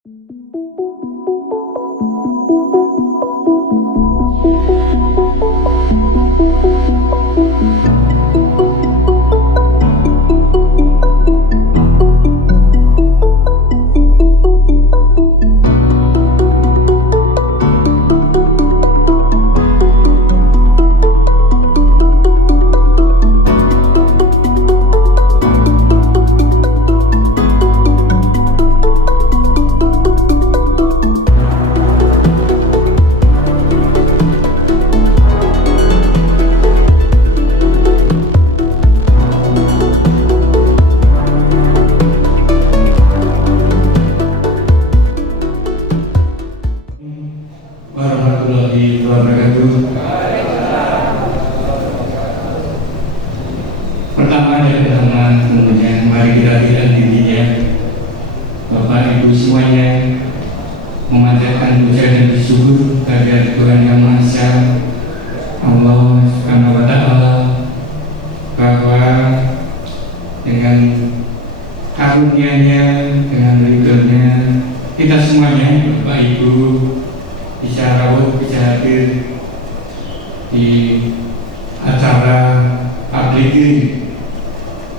Warahmatullahi wabarakatuh. Pertama dan pertama tentunya mari kita lihat dirinya Bapak Ibu semuanya memanjatkan puja dan bersyukur kepada Tuhan Yang Maha Esa Allah Subhanahu wa Ta'ala bahwa dengan karunia-Nya, dengan ridho-Nya kita semuanya Bapak Ibu bisa rawuh, bisa hadir di acara publik ini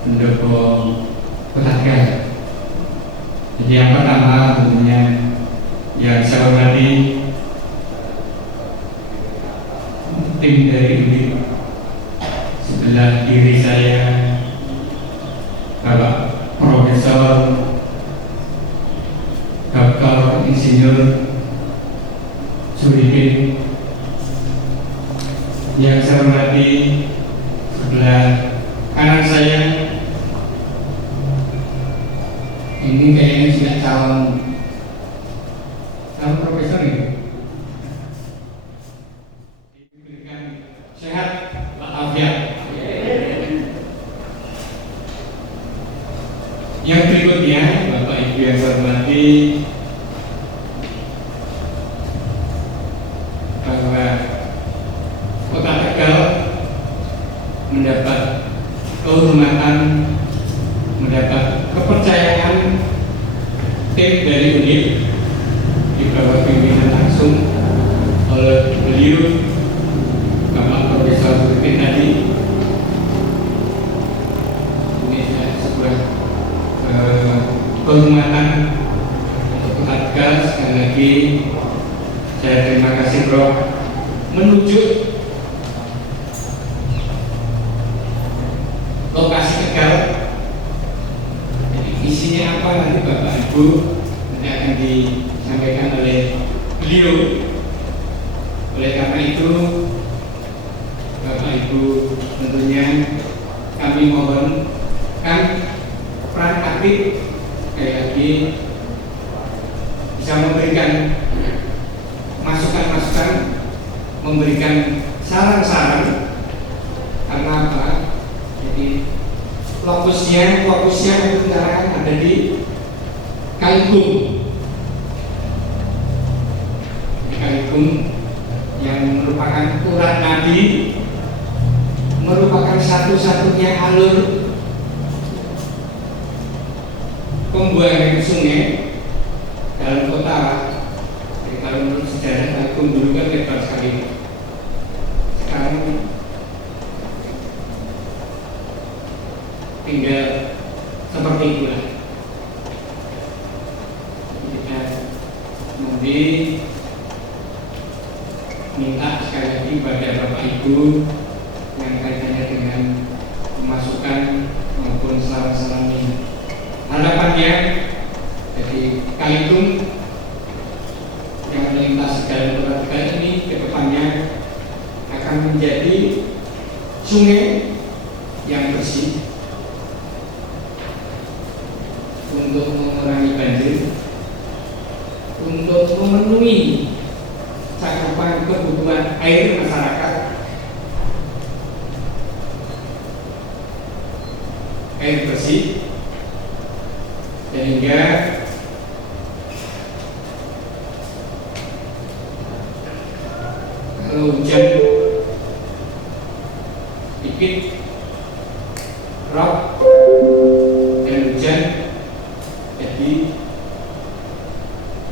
mendukung Kota. Jadi yang pertama tentunya yang saya hormati tim dari UNIP sebelah kiri saya Bapak Profesor Dr. Insinyur Suridin, yang saya hormati sebelah kanan saya ini kayaknya sudah calon profesor ini. Diberikan sehat walafiat. Yang berikutnya Bapak Ibu yang saya hormati, Kota Tegal mendapat kehormatan, mendapat kepercayaan tim dari UNIP di bawah pimpinan langsung oleh beliau Bapak Profesor Suridin tadi. Ini sebuah kehormatan untuk Kota Tegal. Sekali lagi saya terima kasih Prof. Menuju lokasi Tegal. Jadi isinya apa nanti Bapak Ibu nanti akan disampaikan oleh beliau. Oleh karena itu Bapak Ibu tentunya kami mohon peran aktif sekali lagi bisa memberikan masukan-masukan, memberikan saran-saran. Karena apa? Jadi fokusnya itu sekarang ada di Kaligung. Di Kaligung yang merupakan urat nadi, merupakan satu-satunya alur pembuangan sungai dalam kota. Jadi kalau menurut sejarah Kaligung dulu kan lebar sekali. Sekarang tinggal seperti itulah. Kita nanti minta sekali lagi pada Bapak Ibu yang kaitannya dengan pemasukan maupun saran-saran ini. Harapannya jadi Kaligung yang melintasi Jalan Kota Tegal ini ke depannya akan menjadi sungai yang bersih untuk mengurangi banjir, untuk memenuhi cakupan kebutuhan air masyarakat, air bersih, sehingga kalau hujan dikit rob dan hujan, jadi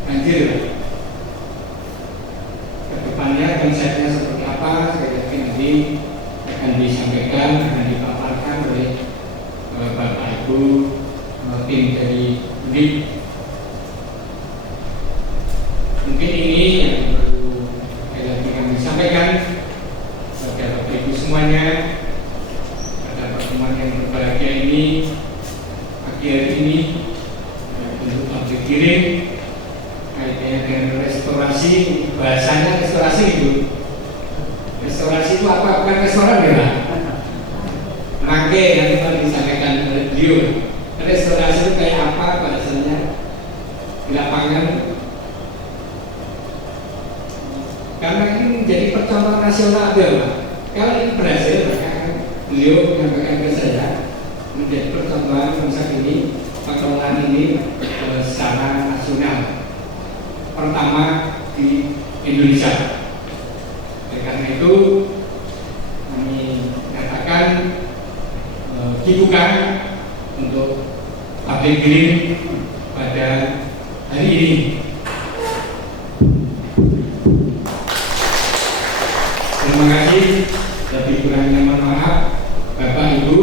banjir. Kedepannya konsepnya seperti apa, saya yakin nanti akan disampaikan, akan dipaparkan oleh Bapak Ibu tim dari UNIP. Mungkin ini yang perlu kami sampaikan kepada Bapak Ibu semuanya pada pertemuan yang berbahagia ini, pagi hari ini, untuk pabrik giring kaitannya dengan restorasi. Bahasanya restorasi itu. Restorasi itu apa? Bukan restoran ya Pak? Rangke nanti akan disampaikan oleh beliau. Restorasi itu kayak apa bahasanya di lapangan? Karena ini menjadi percontohan nasional Pak. Kalau ini berhasil, maka beliau menyampaikan ke saya menjadi percontohan konsep ini, pengelolaan ini secara nasional. Pertama di Indonesia. Oleh karena itu kami katakan dibuka untuk pabrik giring pada hari ini. Terima kasih. Lebih kurangnya mohon maaf Bapak Ibu.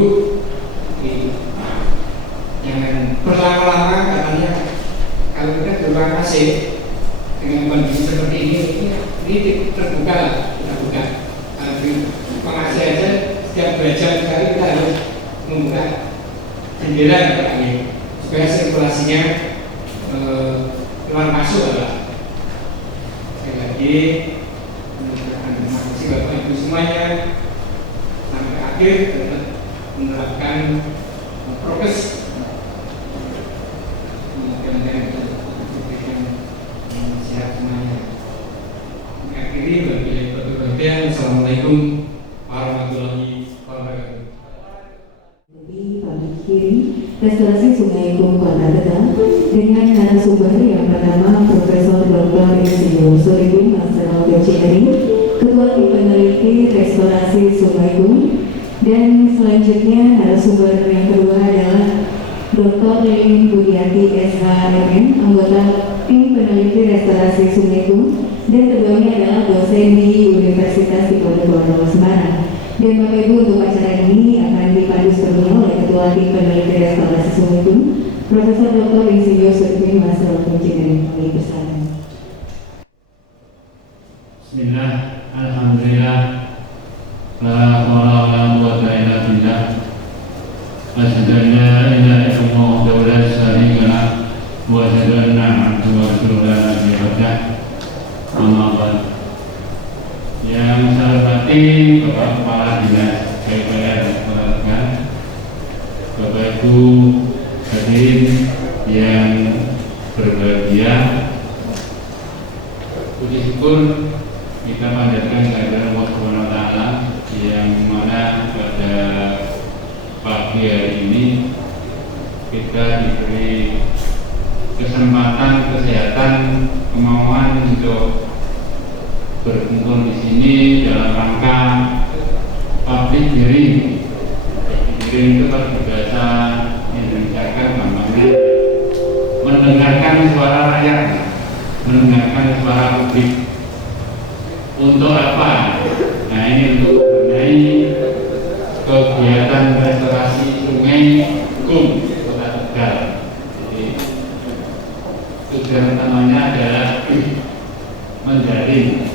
Jangan berlama-lama, katanya kalau kita di ruang AC dengan kondisi seperti ini terbuka, kita buka. Ruang AC aja setiap 2 jam sekali kita harus membuka jendela supaya sirkulasinya keluar masuk lah. Sekali lagi terima kasih Bapak Ibu semuanya, sampai akhir tetap menerapkan prokes. Assalamualaikum warahmatullahi wabarakatuh. Pabrik giring restorasi Sungai Gung Kota Tegal dengan narasumber yang pertama Profesor Dr. Insinyur Suribun Master of Engineering, Ketua Tim Peneliti Restorasi Sungai Gung, dan selanjutnya narasumber yang kedua adalah Dr. Lilin Budiati SHMM, anggota Tim Peneliti Restorasi Sungai Gung, dan keduanya adalah dosen di Universitas Diponegoro Semarang. Dan Bapak Ibu, untuk acara ini akan dipandu sepenuhnya oleh Ketua Tim Peneliti Restorasi Sungai Gung, Profesor Dr. Insinyur Suribun Master of Engineering. Kami persilakan. Bismillah, alhamdulillah, la haula wala quwwata illa billah. Asyhadu an la ilaha illallah wa la syarika lah, wa asyhadu anna Muhammadan rasulullah. Amma ba'd. Yang saya hormati Bapak Kepala Dinas PUPR Kota Tegal, Bapak Ibu hadirin yang berbahagia, puji syukur kita panjatkan kehadiran Allah Subhanahu wa Ta'ala yang mana pada pagi hari ini kita diberi kesempatan, kesehatan, kemauan untuk berkumpul di sini dalam rangka pabrik giring. Giring itu kalau bahasa Indonesia kan gampangnya mendengarkan suara rakyat, mendengarkan suara publik. Untuk apa? Nah, ini untuk mengenai kegiatan restorasi Sungai Gung Kota Tegal. Jadi tujuan utamanya adalah menjaring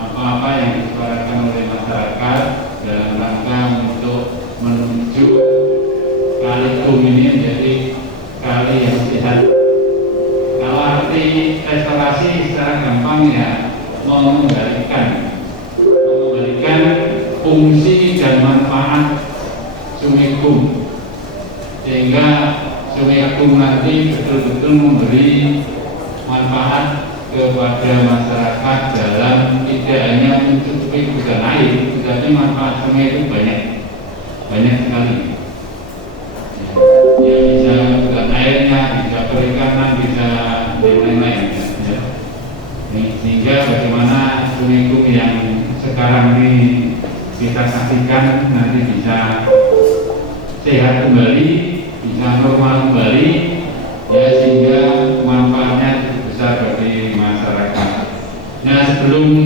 apa-apa yang disuarakan oleh masyarakat dalam rangka untuk menuju kali Gung ini menjadi kali yang sehat. Kalau arti restorasi secara gampang ya mengembalikan fungsi dan manfaat Sungai Gung, sehingga Sungai Gung nanti betul-betul memberi manfaat kepada masyarakat dalam tidak hanya mencukupi kebutuhan air, tetapi manfaat sungai itu banyak sekali. Ya, bisa kebutuhan airnya, bisa perikanan, bisa lain-lain. Ya. Sehingga bagaimana Sungai Gung yang sekarang ini kita saksikan nanti bisa sehat kembali, bisa normal kembali, ya, sehingga manfaatnya sebelum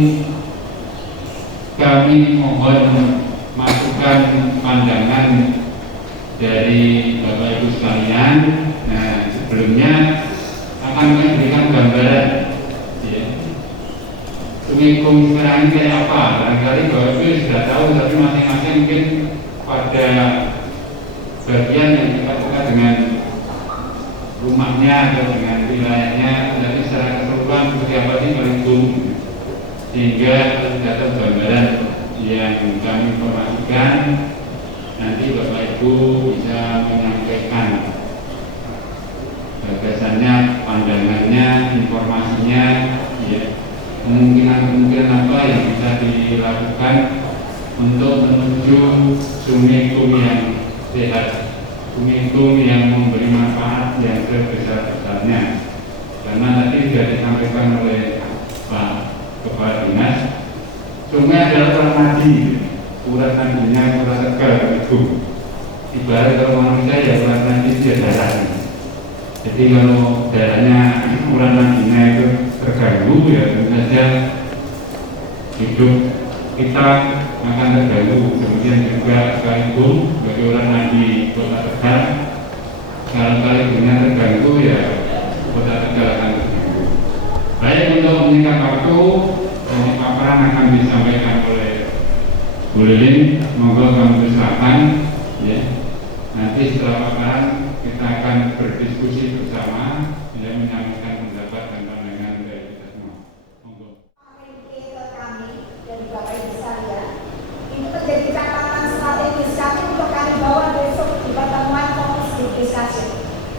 kami mohon masukan pandangan dari Bapak Ibu sekalian, nah sebelumnya akan kami berikan gambaran ya. Sungai Kum sekarang ini kayak apa? Barangkali Bapak Ibu sudah tahu, tapi masing-masing mungkin pada bagian yang dekat-dekat dengan rumahnya atau dengan wilayahnya, tapi secara keseluruhan seperti apa sih Kali Kum, sehingga data gambaran yang kami informasikan nanti Bapak Ibu bisa menyampaikan gagasannya, pandangannya, informasinya, ya, kemungkinan apa yang bisa dilakukan untuk menuju Sungai Kum yang sehat, Sungai Kum yang memberi manfaat yang sebesar-besarnya. Karena tadi sudah disampaikan oleh Pak Kepala Dinas, sungai adalah urat nadi, urat nadinya urat tegal itu. Ibarat kalau manusia ya urat nadi dia darah. Jadi kalau darahnya urat nadinya itu terganggu ya tentu saja hidup kita akan terganggu. Kemudian juga kalium bagi urat nadi kota Tegal, kalau kaliumnya terganggu ya kota Tegal akan terganggu. Baik, untuk menyingkat waktu, ini paparan akan disampaikan oleh Bu Lilin, monggo kami silakan ya. Nanti setelah paparan kita akan berdiskusi bersama ya, menyampaikan pendapat dan pandangan dari kita semua. Monggo. Kami dan Bapak Ibu sekalian, itu menjadi catatan strategis kami untuk kami bawa besok di pertemuan Komisi Discussion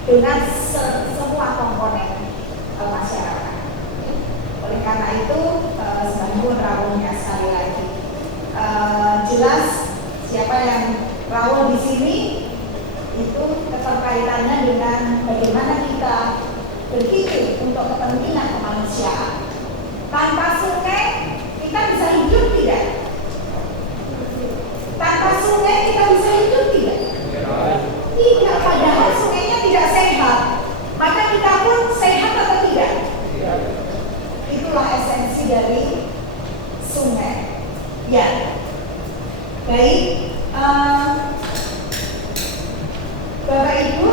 dengan semua komponen masyarakat. Oleh karena itu, sebangun rawuhnya sekali lagi jelas siapa yang rawuh di sini itu keterkaitannya dengan bagaimana kita berpikir untuk kepentingan kemanusiaan. Tanpa sungai kita bisa hidup tidak? Tanpa sungai kita bisa hidup tidak? Tidak, padahal sungainya tidak sehat. Maka kita pun sehat atau tidak? Itulah esensi dari sungai. Ya, baik. Bapak Ibu,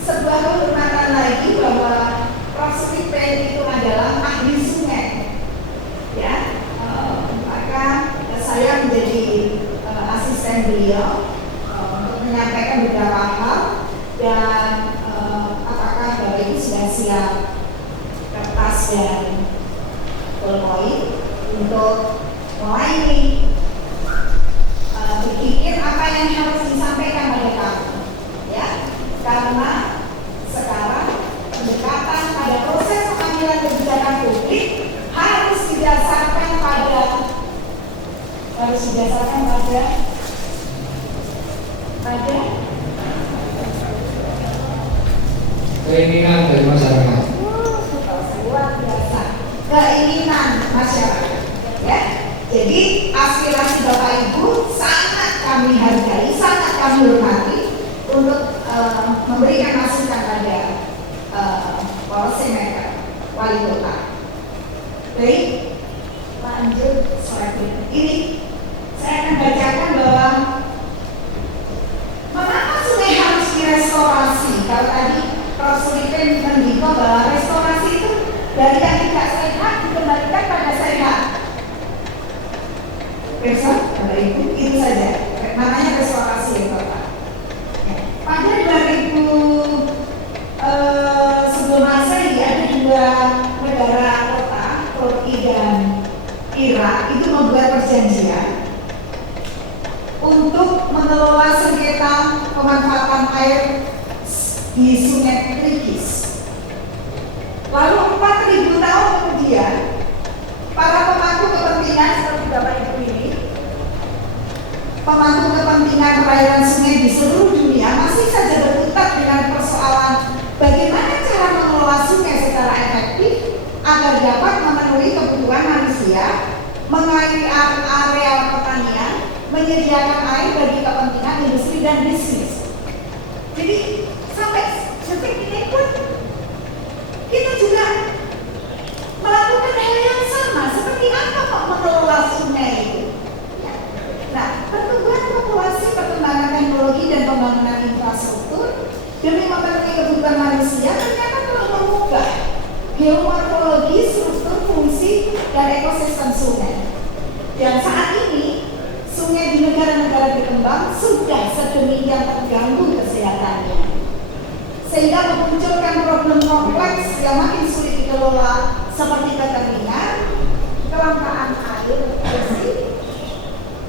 sebuah kehormatan lagi bahwa Prof. Supipen itu adalah ahli sungai. Ya, maka saya menjadi asisten beliau untuk menyampaikan beberapa hal dan apakah Bapak Ibu sudah siap kertas dan pulpoin untuk mulai ini berpikir apa yang harus disampaikan pada kamu, ya, karena sekarang pendekatan pada proses pengambilan kebijakan publik harus didasarkan pada keinginan dari masyarakat. Luar biasa, keinginan masyarakat, ya. Jadi aspirasi Bapak Ibu sangat kami hargai, sangat kami hormati untuk memberikan masukan pada policy maker wali kota. Baik, lanjut slide ini. Saya akan bacakan bahwa mengapa sungai harus direstorasi. Kalau tadi Prof. Supipen mendikte bahwa restorasi itu dari yang tidak sehat dikembalikan pada sehat. Besok, Bapak Ibu, itu saja. Namanya restorasi ya Bapak. Pada 2000 sebelum Masehi ada dua negara kota, Turki dan Irak, itu membuat perjanjian untuk mengelola sengketa pemanfaatan air di Sungai Tigris. Lalu 4000 tahun kemudian, para pemangku kepentingan seperti Bapak Ibu ini, pemangku kepentingan perairan sungai di seluruh dunia masih saja berkutat dengan persoalan bagaimana cara mengelola sungai secara efektif agar dapat memenuhi kebutuhan manusia, mengairi areal pertanian, menyediakan air bagi kepentingan industri dan bisnis. Jadi sampai detik ini pun kita juga melakukan hal yang sama seperti kehidupan manusia ternyata telah mengubah geomorfologi, struktur, fungsi, dan ekosistem sungai. Dan saat ini, sungai di negara-negara berkembang sudah sedemikian terganggu kesehatannya, sehingga memunculkan problem kompleks yang makin sulit dikelola seperti kekeringan, kelangkaan air bersih,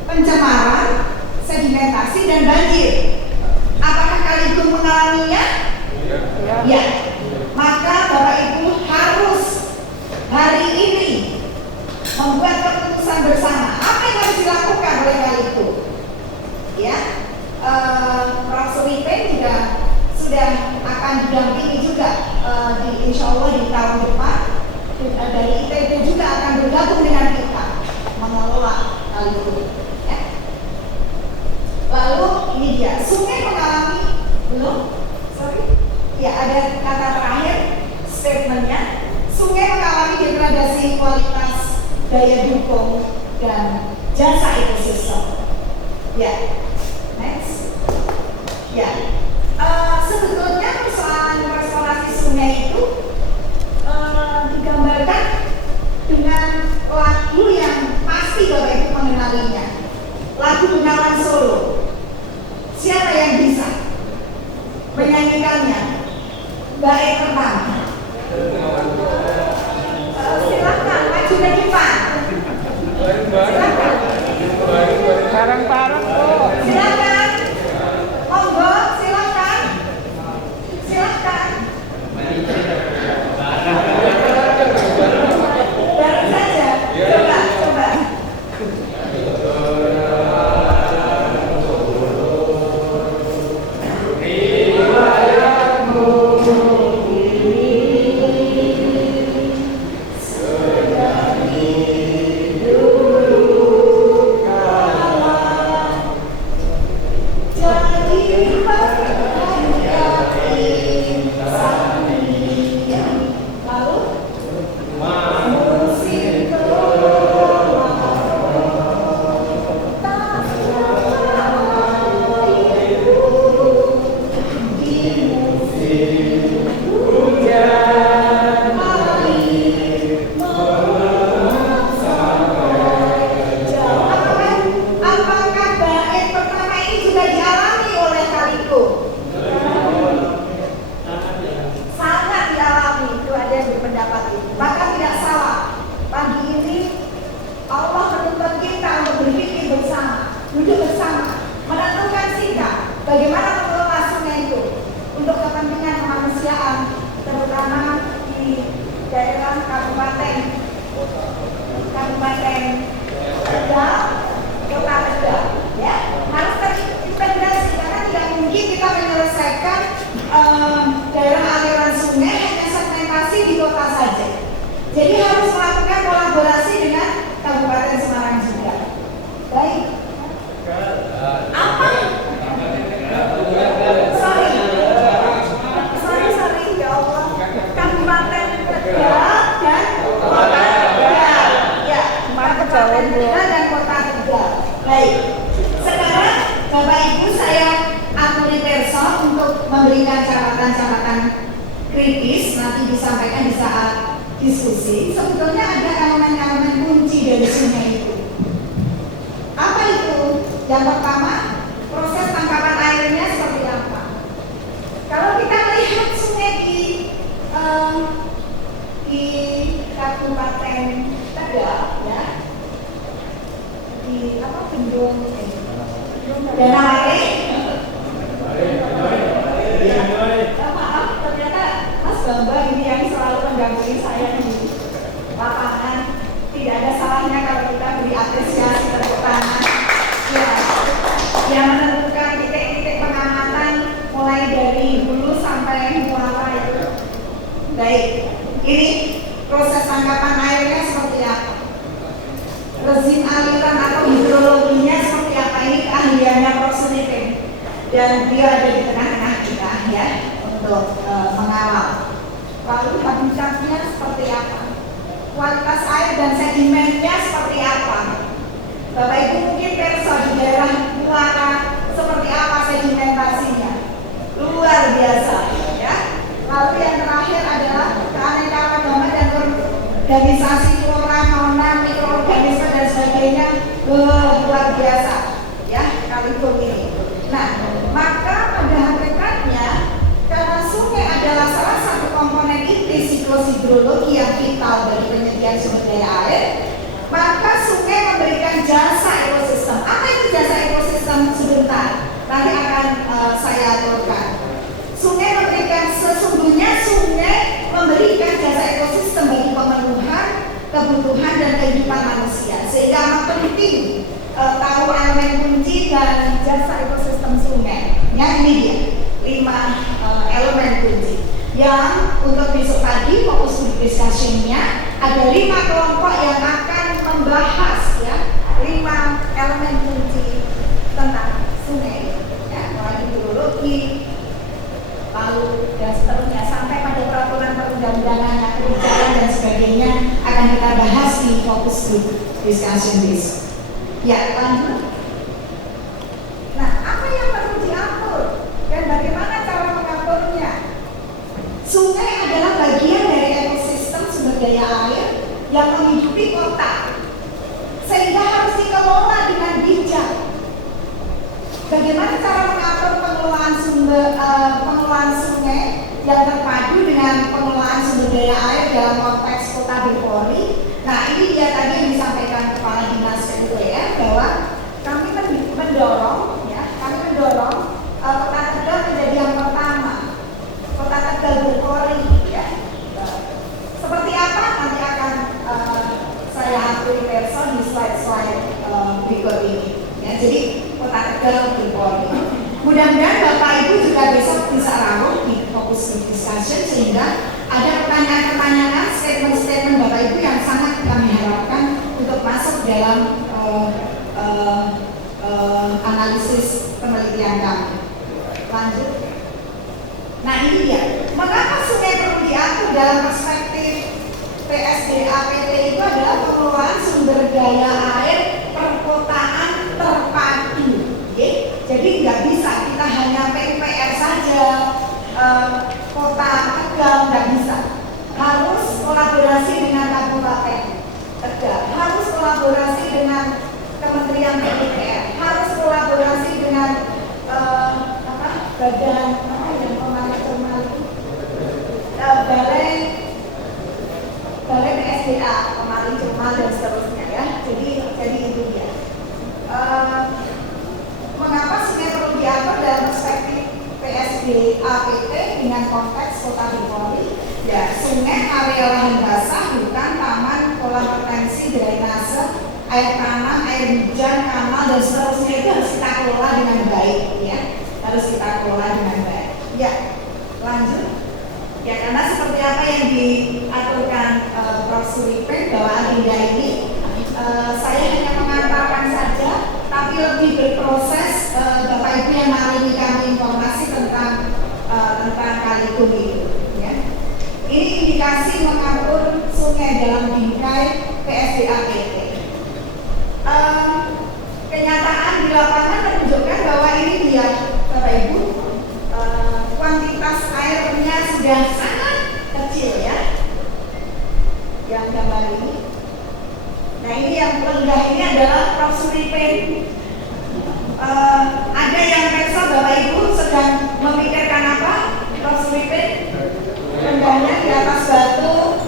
pencemaran, sedimentasi, dan banjir. Apakah kalian mengalaminya? Ya. Maka Bapak Ibu harus hari ini membuat keputusan bersama. Apa yang harus dilakukan oleh kali itu? Ya, Prof. Suwipen juga sudah akan didampingi juga insya Allah di tahun depan. Dari ITB juga akan bergabung dengan kita mengelola hal itu. Ya. Lalu ini dia, sungai mengalami belum? Ya, ada kata terakhir statementnya, sungai mengalami degradasi kualitas daya dukung dan jasa ekosistem. Ya, next. Ya, sebetulnya persoalan restorasi sungai itu digambarkan dengan lagu yang pasti Bapak Ibu mengenalinya, lagu Bengawan Solo. Siapa yang bisa menyanyikannya? Baik pertama. Silakan maju ke depan. Silakan. Bareng-bareng kok. Silakan. Monggo, silakan. Silakan. Bareng saja. Coba. Memberikan catatan-catatan kritis nanti disampaikan di saat diskusi. Sebetulnya ada elemen-elemen kunci dari sungai itu. Apa itu? Yang pertama, proses tangkapan airnya seperti apa? Kalau kita melihat sungai di Kabupaten Tegal, ya, di apa Bendung, Danau maaf, ternyata Mas Bambang ini yang selalu mendampingi saya di lapangan. Tidak ada salahnya kalau kita beri apresiasi tepuk tangan. Ya, yang menentukan titik-titik pengamatan mulai dari hulu sampai muara itu. Baik, ini proses tangkapan airnya seperti apa? Rezim aliran atau hidrologinya seperti apa? Ini keahliannya Prof. Suwipen. Dan dia ada di tengah-tengah kita ya untuk mengawal. Lalu habitatnya seperti apa? Kualitas air dan sedimennya seperti apa? Bapak Ibu mungkin perso di daerah muara seperti apa sedimentasinya? Luar biasa ya. Lalu yang terakhir adalah keanekaragaman dan organisasi flora, fauna, mikroorganisme dan sebagainya. Luar biasa ya Kalikum ini. Nah, maka pada hakikatnya karena sungai adalah salah satu komponen inti siklus hidrologi yang vital bagi penyediaan sumber daya air, maka sungai memberikan jasa ekosistem. Apa itu jasa ekosistem? Sebentar, nanti akan saya aturkan. Sungai sesungguhnya sungai memberikan jasa ekosistem bagi pemenuhan kebutuhan dan kehidupan manusia. Sehingga amat penting tahu elemen kunci dan jasa ekosistem sungai. Ya, ini dia 5 elemen kunci. Yang untuk besok pagi fokus discussion-nya ada 5 kelompok yang akan membahas ya 5 elemen kunci tentang sungai. Ya, mulai hidrologi, lalu dan seterusnya sampai pada peraturan perundang-undangan, kebijakan dan sebagainya akan kita bahas di fokus discussion besok. Ya, lanjut. Nah, apa yang perlu diatur dan bagaimana cara mengaturnya? Sungai adalah bagian dari ekosistem sumber daya air yang menghidupi kota, sehingga harus dikelola dengan bijak. Bagaimana cara mengatur pengelolaan sungai yang terpadu dengan pengelolaan sumber daya air dalam konteks kota Bipori? Nah, ini dia tadi yang disampaikan Kepala Dinas PUPR bahwa kami mendorong Kota Tegal menjadi yang pertama, Kota Tegal Bipori ya. Seperti apa nanti akan saya atur person di slide berikut ini. Ya, jadi Kota Tegal Bipori. Mudah-mudahan Bapak Ibu juga besok bisa rangkum di fokus discussion sehingga ada pertanyaan-pertanyaan, statement-statement Bapak Ibu yang sangat kami harapkan untuk masuk dalam analisis penelitian kami. Lanjut. Nah, ini dia. Mengapa sungai perlu diatur dalam perspektif PSDAPT itu adalah pengelolaan sumber daya air perkotaan terpadu. Jadi nggak bisa kita hanya PUPR saja, Kota Tegal nggak bisa. Harus kolaborasi dengan Kabupaten Tegal, harus kolaborasi dengan Kementerian PUPR, harus kolaborasi dengan badan yang pemantau balai PSDA, pemantau Cemal dan seterusnya ya. Jadi itu dia. Mengapa sungai perlu diatur dalam perspektif PSDAPT dengan konteks Kota Bipori? Ya, sungai area lahan basah, hutan, taman, kolam retensi, drainase, air tanah, air hujan, kanal dan seterusnya itu harus kita kelola dengan baik ya. Harus kita kelola dengan baik. Ya, lanjut. Ya, karena seperti apa yang diaturkan Prof. Suripen bahwa agenda ini saya hanya mengantarkan saja, tapi lebih berproses. Bapak Ibu yang maringi kami informasi tentang Kalikum itu. Ya. Ini indikasi mengatur sungai dalam bingkai PSDAPT. Kenyataan di lapangan menunjukkan bahwa ini dia, Bapak Ibu, kuantitas airnya sudah sangat kecil ya. Yang gambar ini. Nah, ini yang rendah ini adalah Prof. Suripen. Ada yang perso Bapak Ibu sedang memikirkan apa? Prof. Suripen? Rendahnya di atas batu,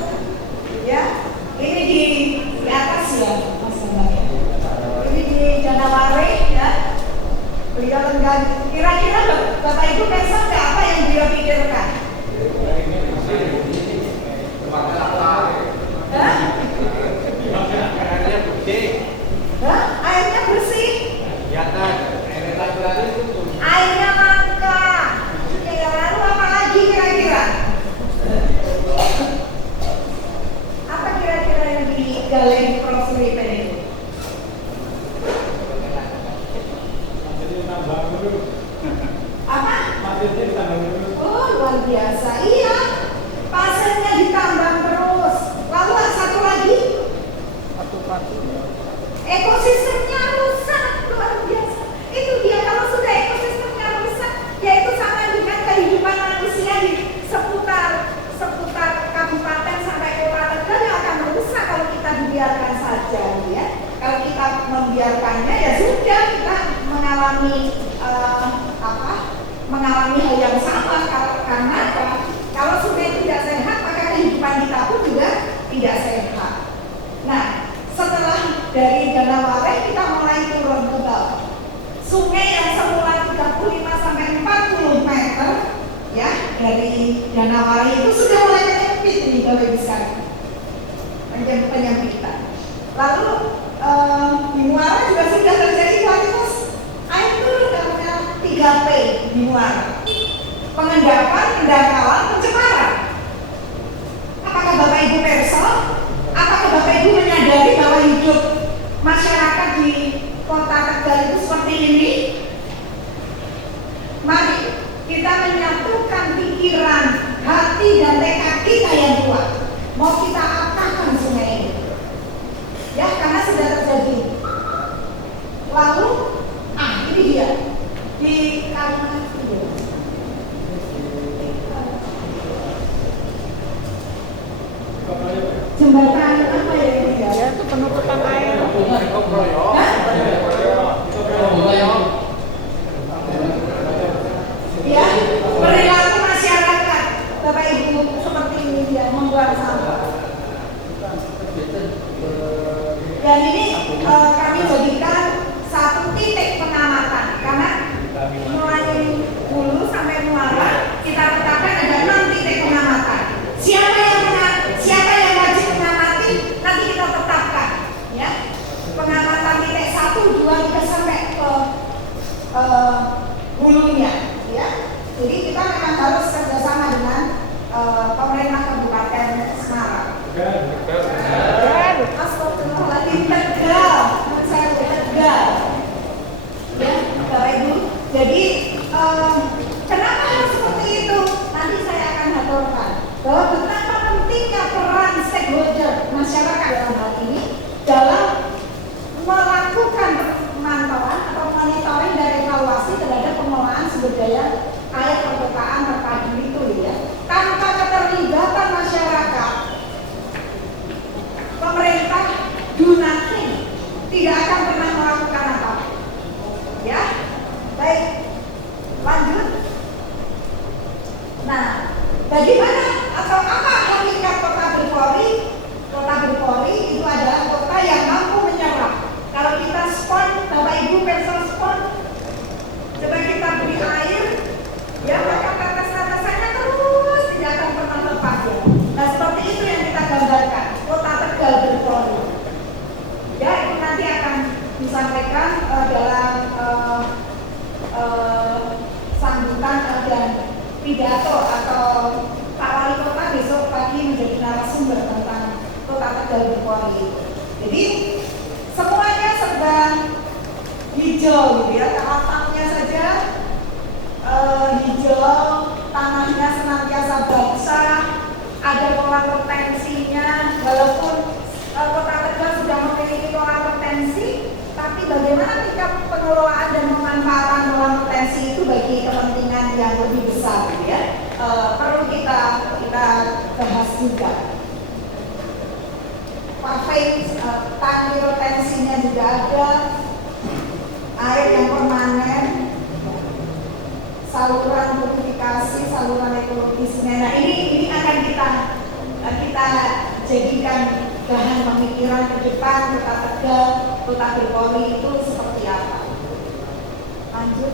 ya. Ini di atas ya, Mas Bambang. Ini di Janaware ya. Beliau lenggan. Kira-kira Bapak Ibu perso nggak apa yang beliau pikirkan? Airnya bersih. Airnya langka. Ya, lalu apa lagi kira-kira? mengalami hal yang sama karena apa? Kalau sungai tidak sehat maka kehidupan kita pun juga tidak sehat. Nah, setelah dari Danaware kita mulai turun ke bawah. Sungai yang semula 35 sampai 40 meter ya dari Danaware itu sudah mulai menyempit nih Bapak Ibu sekalian. Penyempitan. Lalu di Muara juga sudah terjadi kualitas air turun karena 3P di Muara. Pengendapan, pendangkalan, pencemaran. Apakah Bapak Ibu perso? Apakah Bapak Ibu menyadari bahwa hidup masyarakat di Kota Tegal itu seperti ini? Mari kita menyatukan pikiran, hati, dan tekad kita yang kuat. Mau kita apakan sungai ini? Ya, karena sudah terjadi. Lalu, ini dia di Kalimantan. Jembatan apa ya ini ya? Itu penutupan air. Ya, perilaku masyarakat Bapak Ibu seperti ini dia membuang sampah. Dan ini kami jadikan satu titik pengamatan karena mulai hulu sampai Muara kita tetapkan ada 6 titik pengamatan. Siapa yang wajib mengamati nanti kita tetapkan ya. Pengamatan titik 1, 2, 3 sampai ke hulunya ya. Jadi kita memang harus kerjasama dengan pemerintah Kabupaten Semarang. Astagfirullahaladzim, Tegal. Saya Tegal. Ya, Bapak Ibu. Jadi kenapa harus seperti itu? Nanti saya akan aturkan bahwa betapa pentingnya peran stakeholder masyarakat dalam hal ini dalam melakukan pemantauan atau monitoring dan evaluasi terhadap pengelolaan sumber daya air perkotaan terpadu itu ya. Tanpa keterlibatan masyarakat, pemerintah Dunaki tidak akan pernah melakukan apa-apa. Ya, baik, lanjut. Nah, bagaimana atau apa hakikat Kota Berpori? Kota Berpori itu adalah kota yang mampu menyerap. Kalau kita spon, Bapak Ibu personal spon, coba kita beri air, ya maka tetes-tetesnya terus tidak akan pernah lepas ya. Nah seperti itu yang kita gambarkan Kota Tegal Berpori. Ya itu nanti akan disampaikan dalam sambutan dan pidato atau Pak Wali Kota besok pagi menjadi narasumber tentang Kota Tegal Berpori. Jadi semuanya serba hijau gitu ya, atapnya saja hijau, tanahnya senantiasa basah, ada kolam retensinya. Walaupun Kota Tegal sudah memiliki kolam retensi, tapi bagaimana tingkat pengelolaan dan pemanfaatan kolam retensi itu bagi kepentingan yang lebih besar gitu ya, perlu kita bahas juga. Tangki retensinya juga ada, air yang permanen, saluran purifikasi, saluran ekologisnya. Nah ini akan kita jadikan bahan pemikiran ke depan Kota Tegal, Kota Berpori itu seperti apa. Lanjut.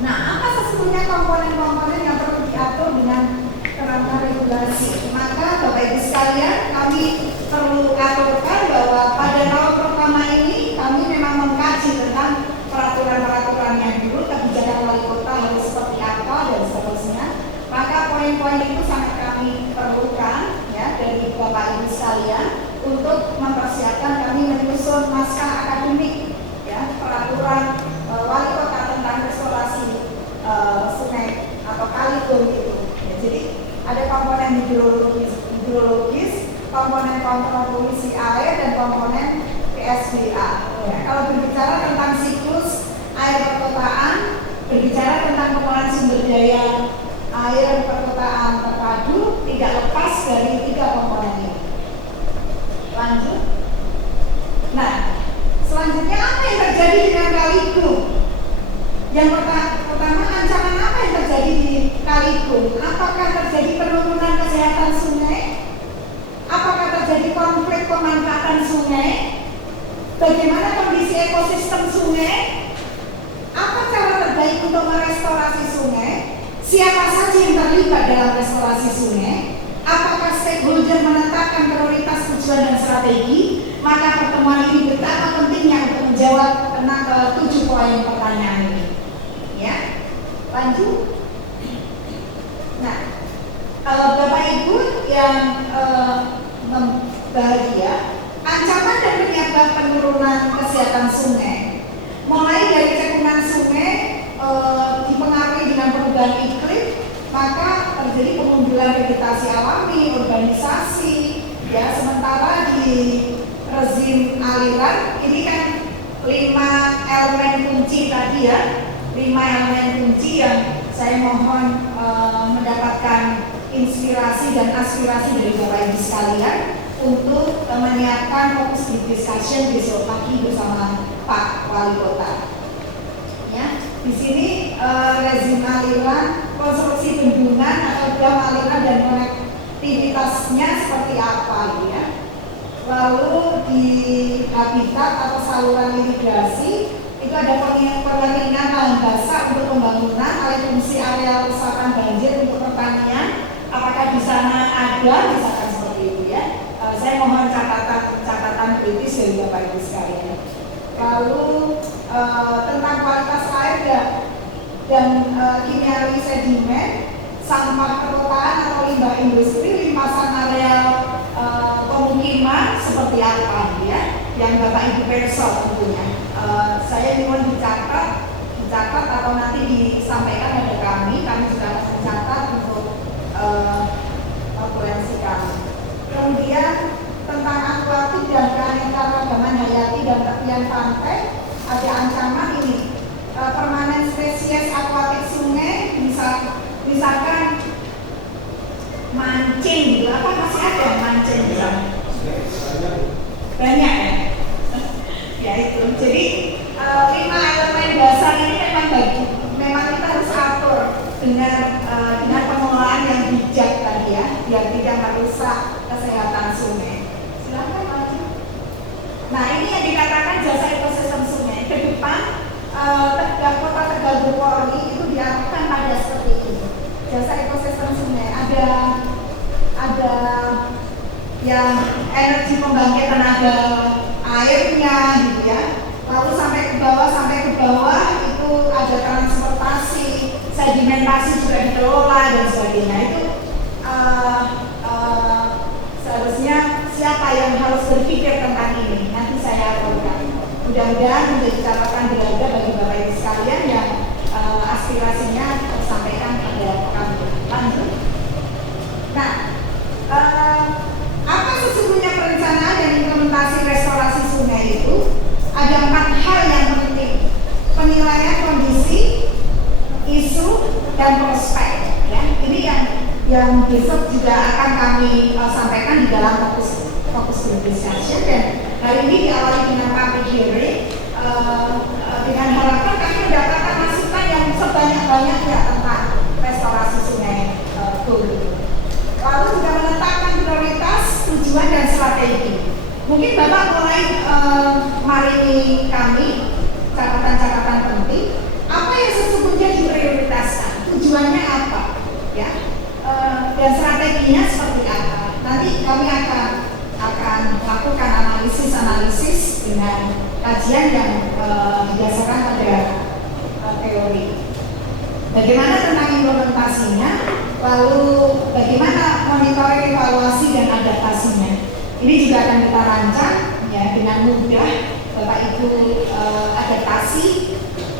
Nah apa sesungguhnya komponen-komponen yang perlu diatur dengan kerangka regulasi? Maka Bapak Ibu sekalian, kami perlu aturkan bahwa pada tahun pertama ini kami memang mengkaji tentang peraturan-peraturan yang dulu, kebijakan wali kota harus seperti apa dan seterusnya. Maka poin-poin itu sangat kami perlukan ya dari Bapak Ibu sekalian untuk mempersiapkan kami menyusun naskah akademik ya peraturan wali kota tentang restorasi sungai atau kali itu. Ya, jadi ada komponen hidrologis, komponen polusi air dan komponen PSBA. Ya, kalau berbicara tentang siklus air perkotaan, berbicara tentang pengelolaan sumber daya air perkotaan terpadu tidak lepas dari 3 komponen ini. Lanjut. Nah, selanjutnya apa yang terjadi dengan Kaligung? Yang pertama, ancaman apa yang terjadi di Kaligung? Apakah terjadi penurunan kesehatan sungai? Apakah terjadi konflik pemanfaatan sungai? Bagaimana kondisi ekosistem sungai? Apa cara terbaik untuk merestorasi sungai? Siapa saja yang terlibat dalam restorasi sungai? Apakah stakeholder menetapkan prioritas, tujuan, dan strategi? Maka pertemuan ini betapa pentingnya untuk menjawab 7 poin pertanyaan ini. Ya, lanjut. Nah, Bapak Ibu yang bahagia, ancaman dan penyebab penurunan kesehatan sungai, mulai dari cekungan sungai dipengaruhi dengan perubahan iklim, maka terjadi pemundulan vegetasi alami, urbanisasi, ya. Sementara di rezim aliran ini kan 5 elemen kunci tadi ya, 5 elemen kunci yang saya mohon mendapatkan inspirasi dan aspirasi dari Bapak Ibu sekalian untuk menyiapkan fokus group discussion besok pagi bersama Pak Wali Kota. Ya, di sini rezim aliran, konstruksi bendungan atau dam aliran dan konektivitasnya seperti apa ya. Lalu di habitat atau saluran irigasi itu ada pengeringan lahan basah untuk pembangunan, alih fungsi area resapan banjir untuk pertanian. Apakah di sana ada misalkan seperti itu ya? Saya mohon catatan kritis dari Bapak Ibu sekalian. Lalu tentang kualitas air dan kimiawi sedimen, sampah perkotaan atau limbah industri, limpasan areal pemukiman seperti apa ya? Yang Bapak Ibu perso tentunya. Saya mohon dicatat atau nanti disampaikan pada kami juga akan mencatat untuk konferensi kami. Kemudian tentang akuatik dan keanekaragaman hayati dan tepian pantai, ada ancaman ini permanen spesies akuatik sungai, misalkan mancing gitu, apa masih ada mancing di sana? Banyak ya? Ya itu, jadi 5 elemen dasar ini memang kita harus atur dengan pengelolaan yang bijak tadi ya, biar tidak merusak kesehatan sungai. Silakan maju. Nah ini yang dikatakan jasa ekosistem sungai. Ke depan Kota Tegal Polri itu diarahkan pada seperti ini. Jasa ekosistem sungai ada yang energi pembangkit tenaga airnya gitu ya. Lalu sampai ke bawah itu ada transportasi, sedimentasi juga dikelola dan sebagainya. Itu seharusnya siapa yang harus berpikir tentang ini? Nanti saya lakukan. Mudah-mudahan menjadi catatan berharga bagi Bapak Ibu sekalian yang aspirasinya tersampaikan pada kami. Lanjut. Nah, apa sesungguhnya perencanaan dan implementasi restorasi sungai itu? Ada 4 hal yang penting: penilaian kondisi, isu, dan prospek. Ya, ini yang besok juga akan kami sampaikan di dalam fokus group discussion. Dan hari ini diawali dengan public hearing dengan harapan kami mendapatkan masukan yang sebanyak-banyaknya tentang restorasi sungai Hulu. Lalu juga menetapkan prioritas, tujuan, dan strategi. Mungkin Bapak mulai maringi kami catatan-catatan penting. Apa yang sesungguhnya diprioritaskan? Tujuannya apa? Ya, dan strateginya seperti apa? Nanti kami akan lakukan analisis dengan kajian yang didasarkan pada teori. Bagaimana tentang implementasinya? Lalu bagaimana monitoring, evaluasi, dan adaptasinya? Ini juga akan kita rancang ya dengan mudah. Bapak Ibu adaptasi.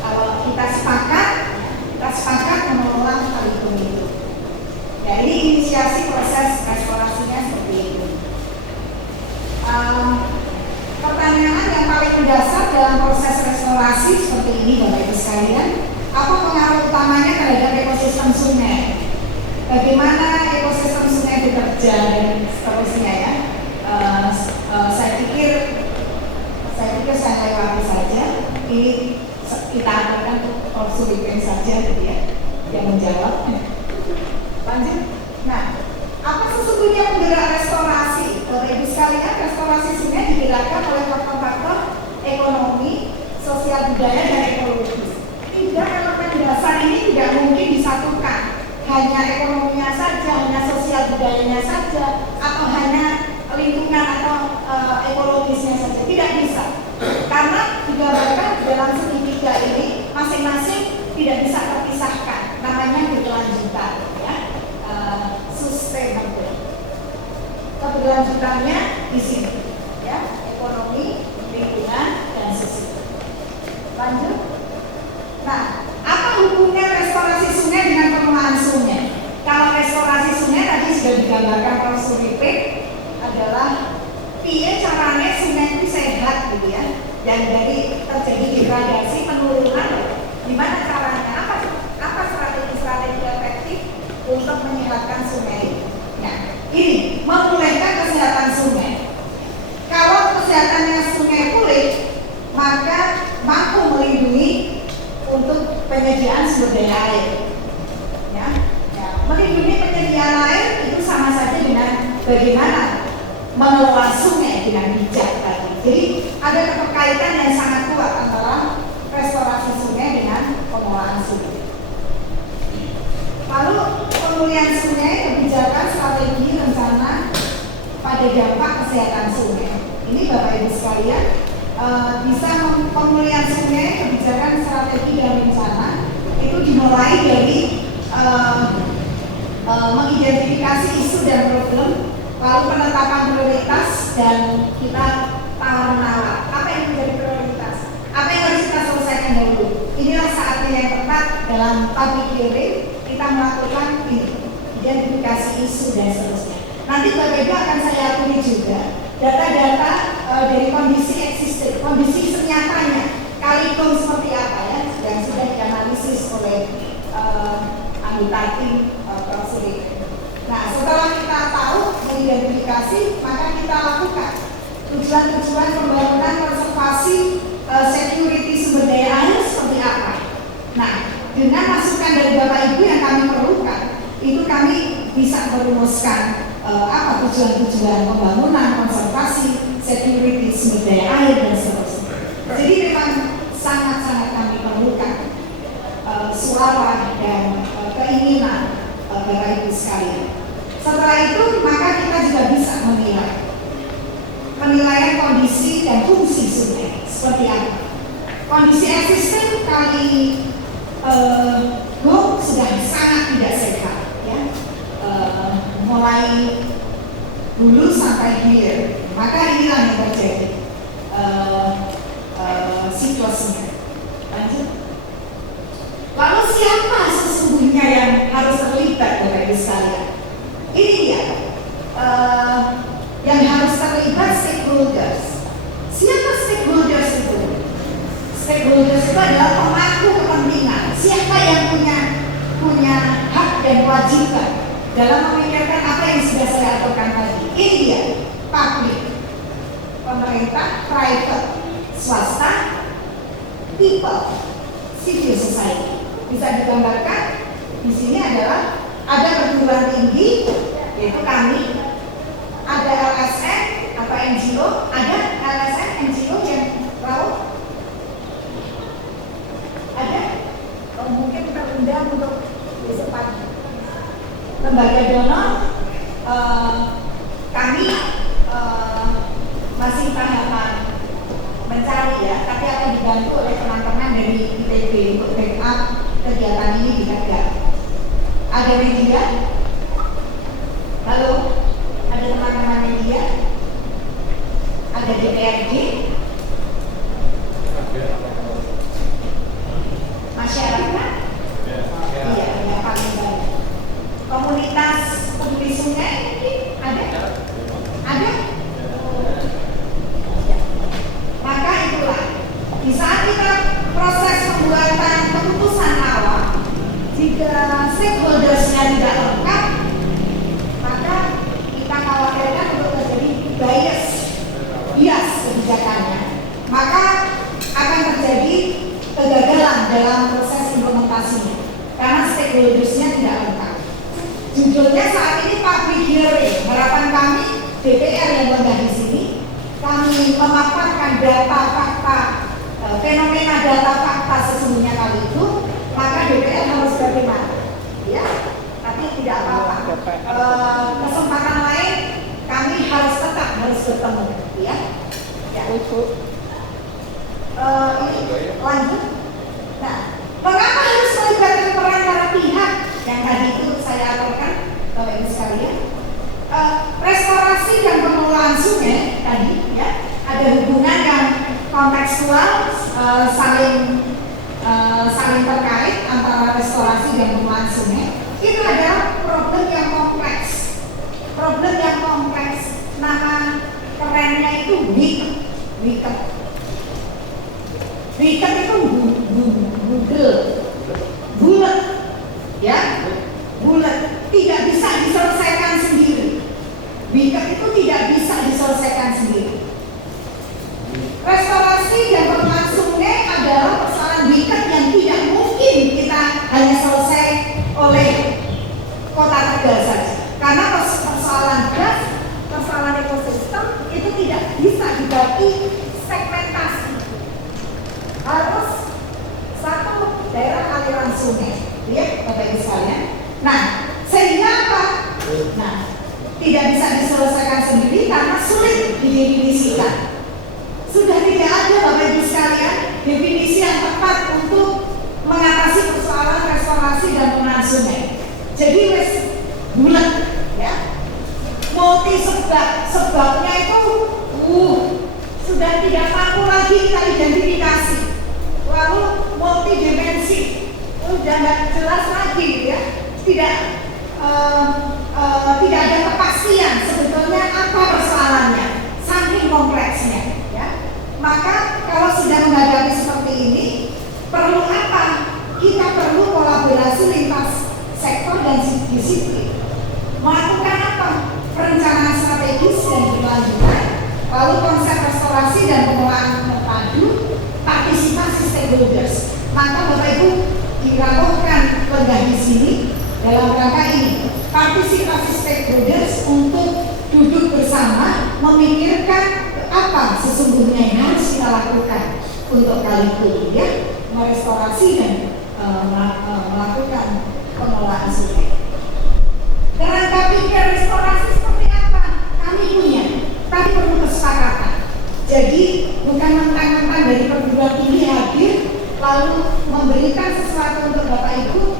Kalau kita sepakat mengelola Kaligung itu. Ya, ini inisiasi proses restorasinya seperti itu. Pertanyaan yang paling mendasar dalam proses restorasi seperti ini Bapak Ibu sekalian, apa pengaruh utamanya terhadap ekosistem sungai? Bagaimana ekosistem sungai bekerja dan seterusnya ya? Saya pikir saya lewati saja. Ini kita akan Prof. kewajibannya di sini, ya, ekonomi, lingkungan, dan sosial. Lanjut. Nah, apa hubungan restorasi sungai dengan pengelolaan sungai? Kalau restorasi sungai tadi sudah digambarkan Profesor Ripik adalah piye caranya sungai itu sehat gitu ya, dan dari terjadi degradasi penurunan, gimana caranya, apa strategi efektif untuk menyehatkan sungai. Nah, ini memulihkan kesehatan sungai. Kalau kesehatannya sungai pulih, maka mampu melindungi untuk penyediaan sumber daya air. Ya, melindungi penyediaan air itu sama saja dengan bagaimana mengelola sungai dengan bijak tadi. Jadi ada keterkaitan yang sangat kuat antara restorasi sungai dengan pengelolaan sungai. Lalu pemulihan sungai, kebijakan, strategi, rencana pada dampak kesehatan sungai. Ini Bapak Ibu sekalian, bisa pemulihan sungai, kebijakan, strategi, dan rencana itu dimulai dari mengidentifikasi isu dan problem, lalu penetapan prioritas, dan kita tawar-menawar apa yang menjadi prioritas, apa yang harus kita selesaikan dahulu. Inilah saatnya yang tepat dalam public hearing kita melakukan ini, identifikasi isu dan seterusnya. Nanti Bapak Ibu akan saya akui juga data-data dari kondisi existing, kondisi senyatanya, kalikum seperti apa ya, yang sudah dianalisis oleh anggota tim Profesor. Nah, setelah kita tahu mengidentifikasi, maka kita lakukan tujuan-tujuan pembangunan konservasi security sumber daya air seperti apa. Nah, dengan masukan dari Bapak Ibu yang kami perlukan, itu kami bisa merumuskan apa tujuan-tujuan pembangunan, konservasi, security sumber daya air, dan seterusnya. Jadi memang sangat-sangat kami perlukan suara dan keinginan Bapak Ibu sekalian. Setelah itu maka kita juga bisa menilai penilaian kondisi dan fungsi sungai seperti apa. Kondisi existing kali sudah sangat tidak sehat ya, mulai hulu sampai hilir, maka inilah yang terjadi situasinya. Lanjut. Lalu siapa sesungguhnya yang harus terlibat Bapak Ibu sekalian? Ini dia yang harus terlibat, stakeholders. Siapa stakeholders itu? Stakeholders itu adalah pemangku kepentingan. Siapa yang punya hak dan kewajiban dalam memikirkan apa yang sudah saya aturkan tadi? Ini dia, public, pemerintah, private, swasta, people, civil society. Bisa digambarkan di sini adalah ada perguruan tinggi, yaitu kami, ada LSM atau NGO, ada LSM NGO yang laut, ada mungkin terundang untuk besok pagi. Lembaga donor, kami masih tahapan mencari ya, tapi akan dibantu oleh teman-teman dari ITB untuk backup kegiatan ini di negara. Ada media, halo, ada teman-teman media, ada DPRD, masyarakat, iya, yang paling banyak. Komunitas peduli sungai ada? Maka itulah di saat kita proses pembuatan keputusan awal, jika stakeholdersnya tidak lengkap, maka kita khawatirkan untuk terjadi bias kebijakannya, maka akan terjadi kegagalan dalam proses implementasinya karena stakeholdersnya tidak lengkap. Judulnya saat ini public hearing. Harapan kami DPR yang lengkap di sini, kami memaparkan data fakta, fenomena data fakta sesungguhnya kali itu, maka DPR harus bagaimana? Ya, tapi tidak apa-apa. Kesempatan lain kami tetap harus bertemu, ya. Ini lanjut. Nah, mengapa harus melibatkan peran para pihak yang tadi itu saya aturkan, Bapak Ibu sekalian? Restorasi restorasi dan pengelolaan sungai tadi ya, ada hubungan yang kontekstual, saling terkait antara restorasi dan pengelolaan sungai. Itu adalah problem yang kompleks. Nama kerennya itu wicked. Wicked itu bulat, ya, bulat, tidak bisa diselesaikan sendiri. Wicked itu tidak bisa diselesaikan sendiri. Restorasi dan pengelolaan sungai adalah persoalan wicked yang tidak mungkin kita hanya selesai oleh Kota Tegal saja. Karena persoalan gas, persoalan ekosistem itu tidak bisa dibagi segmentasi. Harus satu daerah aliran sungai, lihat Bapak Ibu sekalian. Nah, sehingga apa? Nah, tidak bisa diselesaikan sendiri karena sulit didefinisikan. Sudah tidak ada Bapak Ibu sekalian definisi yang tepat untuk mengatasi persoalan restorasi dan pengelolaan sungai. Jadi wes bulat, ya. Multi sebabnya itu sudah tidak mampu lagi kita identifikasi. Lalu multi dimensi sudah nggak jelas lagi, ya. Tidak ada kepastian sebetulnya apa persoalannya, saking kompleksnya, ya. Maka kalau sudah menghadapi seperti ini, perlu apa? Kita perlu kolaborasi lintas sektor dan disiplin. Melakukan apa? Perencanaan strategis dan berkelanjutan, lalu konsep restorasi dan pengelolaan terpadu, partisipasi stakeholders. Maka Bapak Ibu dirakukan lenggah di sini dalam rangka ini, partisipasi stakeholders untuk duduk bersama memikirkan apa sesungguhnya yang harus kita lakukan untuk kali ini, ya, merestorasi dan melakukan pengelolaan sungai. Kerangka pikir restorasi seperti apa? Kami punya, tapi perlu kesepakatan. Jadi bukan mentang-mentang dari perguruan tinggi hadir lalu memberikan sesuatu untuk Bapak Ibu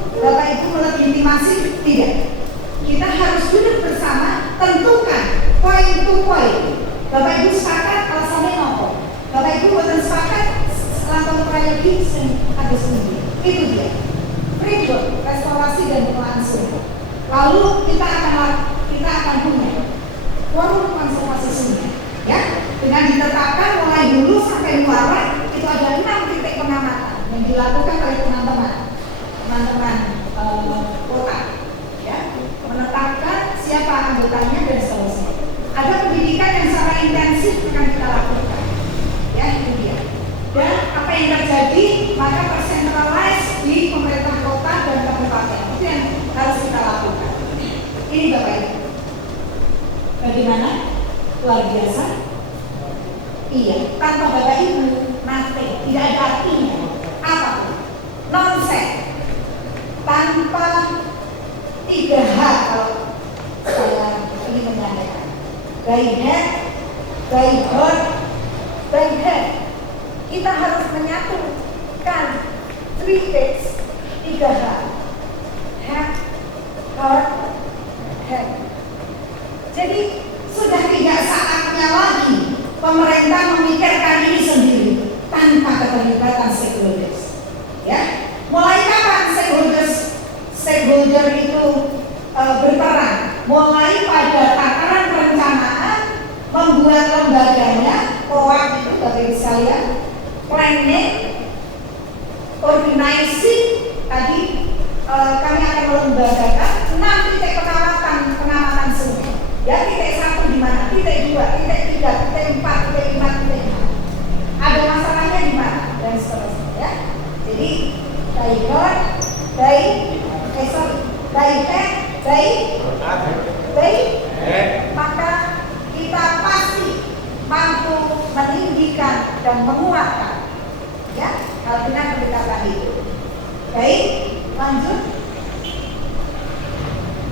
melegitimasi, tidak. Kita harus duduk bersama, tentukan poin to poin. Bapak Ibu sepakat alasannya nopo. Bapak Ibu bukan sepakat langkah prayogi dan ada sendiri. Itu dia. Berikut restorasi dan pengelolaan sungai. Lalu kita akan punya forum konservasi sungai, ya, dengan ditetapkan mulai dulu sampai muara itu ada 6 titik pengamatan yang dilakukan oleh teman-teman kota, ya, menetapkan siapa anggotanya dan seterusnya. Ada pendidikan yang secara intensif akan kita lakukan, ya, itu dia. Dan apa yang terjadi maka tersentralize di pemerintah kota dan kabupaten, itu yang harus kita lakukan. Ini Bapak Ibu, bagaimana? Luar biasa. Iya, tanpa Bapak Ibu nothing, tidak ada artinya apapun. Nonsen tanpa 3H kalau saya ingin menyampaikan. By head, by heart, by head. Kita harus menyatukan 3H, 3H. Head, heart, head. Jadi sudah tidak saatnya lagi pemerintah memikirkan ini sendiri tanpa keterlibatan stakeholders. Ya, mulai kapan stakeholder itu berperan? Mulai pada tataran perencanaan, membuat lembaganya, POAK itu Bapak Ibu sekalian, planning, organizing. Tadi kami akan melembagakan 6 titik pengamatan sungai. Ya, titik 1 di mana? Titik 2, titik 3, titik 4, titik 5, titik 6. Ada masalahnya di mana? Dan seterusnya, ya. Jadi maka kita pasti mampu meninggikan dan menguatkan, ya, hal dengan pendekatan itu. Baik, lanjut,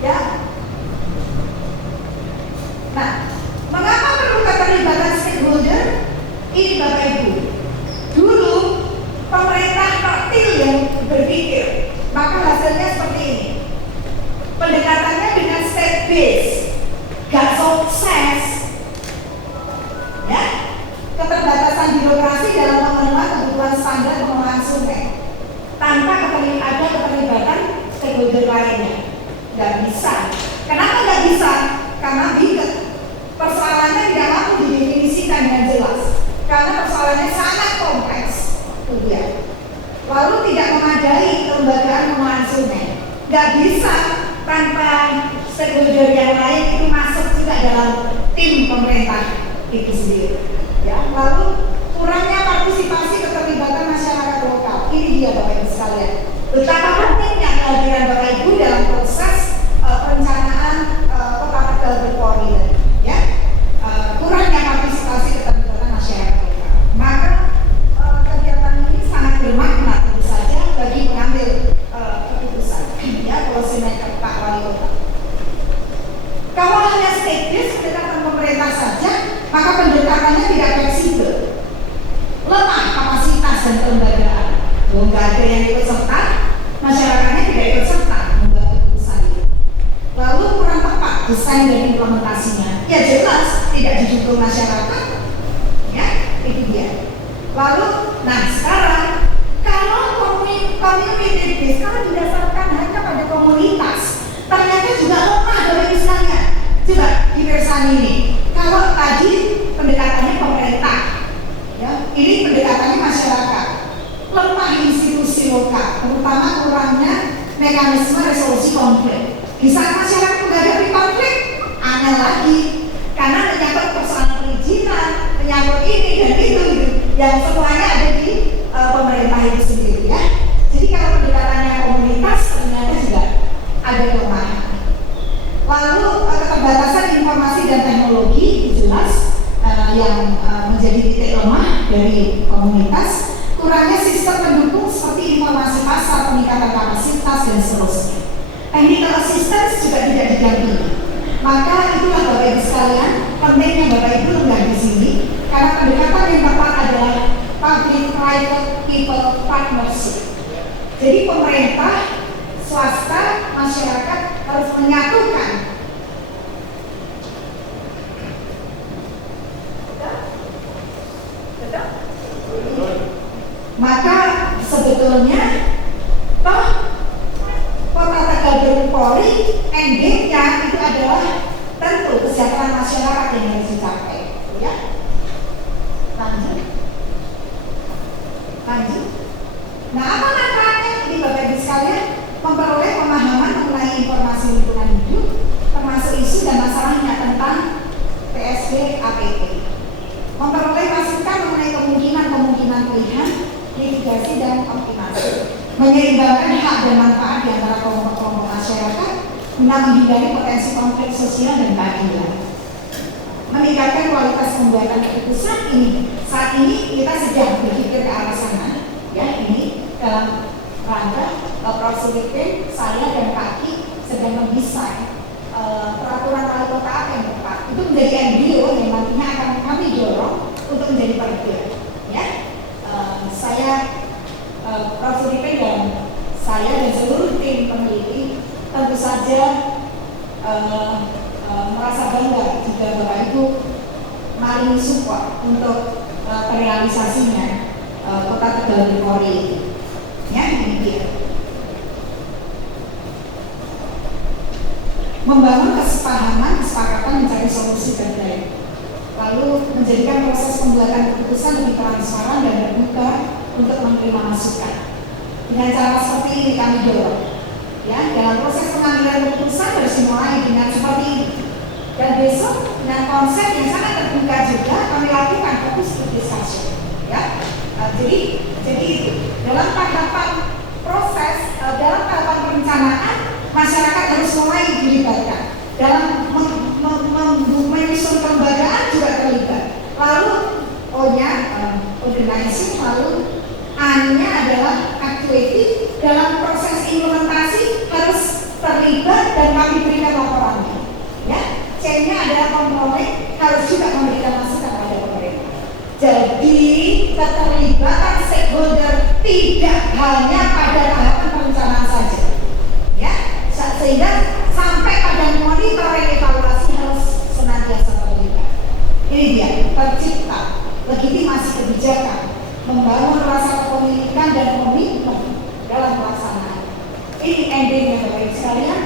ya. Nah, mengapa perlu keterlibatan stakeholder? Ini Bapak Ibu, dulu pemerintah tertil yang berpikir, maka hasilnya seperti ini. Pendekatannya dengan state base, gak sukses. birokrasi dalam memenuhi kebutuhan standar pengelolaan sungai tanpa ada keterlibatan stakeholder lainnya. Nggak bisa. Kenapa nggak bisa? Karena persoalannya tidak mampu didefinisikan dengan jelas. Karena persoalannya sangat kompleks. Lalu tidak memadai kelembagaan pengelolaan sungai. Nggak bisa tanpa stakeholder yang lain itu masuk juga dalam tim pemerintah itu sendiri. Ya, lalu kurangnya partisipasi keterlibatan masyarakat lokal. Ini dia Bapak Ibu sekalian. Betapa pentingnya kehadiran Bapak Ibu dalam proses perencanaan Kota Tegal berPolri. Ya, kurangnya partisipasi keterlibatan masyarakat lokal. Maka kegiatan ini sangat bermakna tentu saja bagi pengambil keputusan. Ya, kalau sinergi Pak Wali Kota. Kalau hanya state-based pendekatan pemerintah saja, maka pendekatannya tidak fleksibel, lemah kapasitas dan kelembagaan. Nggak ada yang ikut serta, masyarakatnya tidak ikut serta membuat keputusan itu. Lalu kurang tepat desain dan implementasinya. Ya jelas tidak didukung masyarakat. Ya, itu dia. Lalu, nah sekarang kalau community based kalau didasarkan hanya pada komunitas, ternyata juga lemah Bapak Ibu sekalian. Coba di Persani ini, kalau tadi pendekatannya pemerintah, ya, ini pendekatannya masyarakat, lemah institusi lokal, terutama kurangnya mekanisme resolusi konflik. Di saat masyarakat menghadapi konflik, aneh lagi, karena menyangkut persoalan perizinan, menyangkut ini dan itu, yang semuanya ada di pemerintah itu sendiri, ya. Jadi kalau pendekatannya komunitas, ternyata juga ada kelemahan. Lalu keterbatasan informasi dan teknologi jelas yang menjadi titik lemah dari komunitas. Kurangnya sistem pendukung seperti informasi pasar, peningkatan kapasitas dan seterusnya. Technical assistance juga tidak didampingi. Maka itulah Bapak Ibu sekalian pentingnya Bapak Ibu lembaga di sini karena pendekatan yang tepat adalah public-private people partnership. Jadi pemerintah, swasta, masyarakat harus menyatukan. Betul? Maka sebetulnya toh Kota Tegal berPolri endingnya itu adalah tentu kesejahteraan masyarakat yang harus dicapai, ya. Lanjut. Nah, apa manfaatnya ini Bapak Ibu sekalian? Memperoleh pemahaman mengenai informasi lingkungan hidup, termasuk isu dan masalahnya tentang PSB APT. Memperoleh masukan mengenai kemungkinan pilihan, mitigasi dan optimasi. Menyeimbangkan hak dan manfaat di antara kelompok-kelompok masyarakat guna menghindari potensi konflik sosial dan keadilan. Meningkatkan kualitas pembuatan keputusan ini. Saat ini kita sedang berpikir ke arah sana, ya, ini dalam rangka Prof. Sulipin, saya dan Pak Ki sedang mendesain peraturan wali kota apa yang tepat. Itu menjadi embrio yang nantinya akan kami dorong untuk menjadi pergub. Ya, saya Prof. Sulipin dan saya dan seluruh tim peneliti tentu saja merasa bangga jika Bapak Ibu mari support untuk terrealisasinya Kota Tegal berPolri. Ya, ini dia. Membangun kesepakatan mencari solusi terbaik. Lalu menjadikan proses pembuatan keputusan lebih transparan dan terbuka untuk menerima masukan. Dengan cara seperti ini kami dorong. Ya, dalam proses pengambilan keputusan harus dimulai dengan seperti ini. Dan besok dengan konsep yang sangat terbuka juga kami lakukan fokus discussion. Ya, jadi itu dalam tahapan proses, dalam tahapan perencanaan masyarakat harus mulai dilibatkan. Dalam menyusun kelembagaan juga terlibat. Lalu organizing, lalu A-nya adalah aktivitas dalam proses implementasi harus terlibat dan kami berikan laporannya. Ya, C-nya adalah controlling, harus juga memberikan masukan pada pemerintah. Jadi keterlibatan stakeholder tidak hanya pada tahapan perencanaan saja, ya, sehingga sampai pada monitoring evaluasi harus senantiasa terlibat. Ini dia tercipta legitimasi kebijakan, membangun rasa kepemilikan dan komitmen dalam pelaksanaan. Ini endingnya Bapak Ibu sekalian.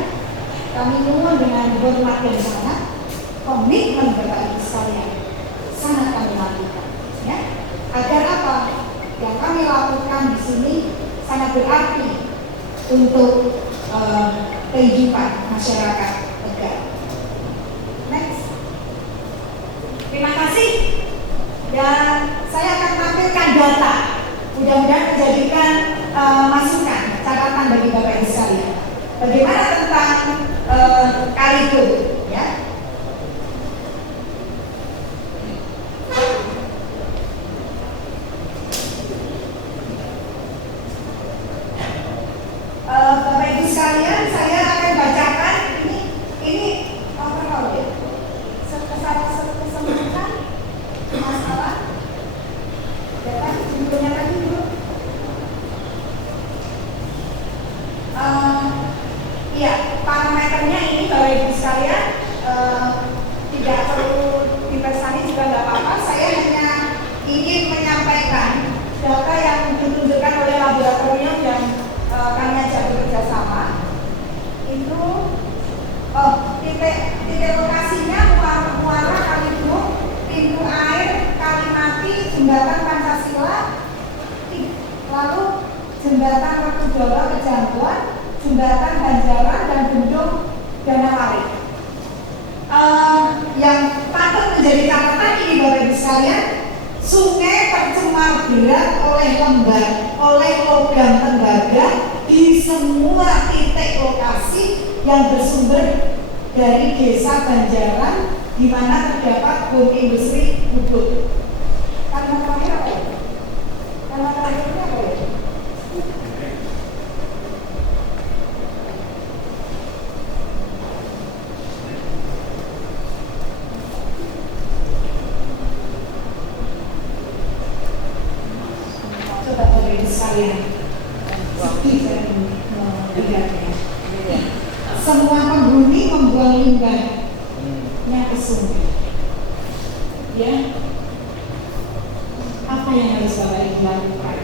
Kami mohon dengan hormat yang sangat, komitmen Bapak Ibu sekalian sangat kami lakukan, ya. Agar apa yang kami lakukan di sini sangat berarti untuk kehidupan masyarakat negara. Next. Terima kasih. Dan saya akan tampilkan data. Mudah-mudahan menjadikan masukan, catatan bagi Bapak Ibu sekalian. Bagaimana tentang Kaligo, ya? Bapak Ibu sekalian, saya akan bacakan ini overall ya. Kesemutan masalah. Dapat judulnya lagi dulu. Iya, parameternya ini Bapak Ibu sekalian tidak perlu dipersani juga nggak apa-apa. Saya hanya ingin menyampaikan data yang ditunjukkan oleh laboratorium yang kami ajak bekerja sama. Itu titik lokasinya Muara Kaligunung, pintu air Kalimati, jembatan Pancasila, lalu jembatan Werkudara Kejangguan, jembatan Banjaran dan bendung Danawari. Yang patut menjadi catatan ini Bapak Ibu sekalian, sungai tercemar berat oleh logam tembaga di semua titik lokasi yang bersumber dari desa Banjaran di mana terdapat bom industri Buduk. Kalimat terakhir apa ya? Kalimat terakhirnya apa ya? Coba Bapak Ibu sekalian, sedih saya melihatnya. Semua penghuni membuang limbahnya ke sungai. Ya, apa yang harus Bapak Ibu lakukan?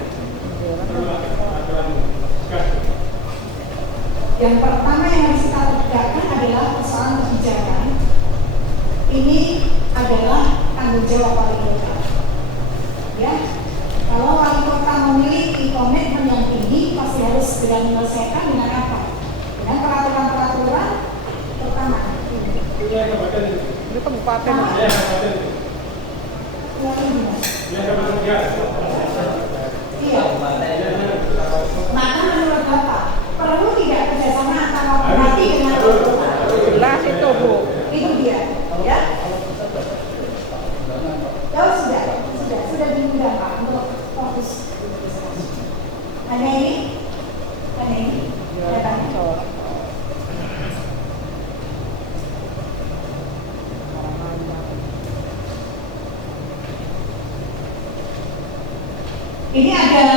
Yang pertama yang harus kita tegakkan adalah persoalan kebijakan. Ini adalah tanggung jawab wali kota. Ya, kalau wali kota memiliki komitmen yang tinggi, pasti harus segera menyelesaikan dengan apa? Dengan peraturan-peraturan pertama. Ini kabupaten. Iya. Maka menurut Bapak perlu tidak kerjasama antara bupati dengan kota? Jelas itu Bu. Itu dia, ya. Oh sudah diundang Pak untuk fokus. Hanya ini. Ini ada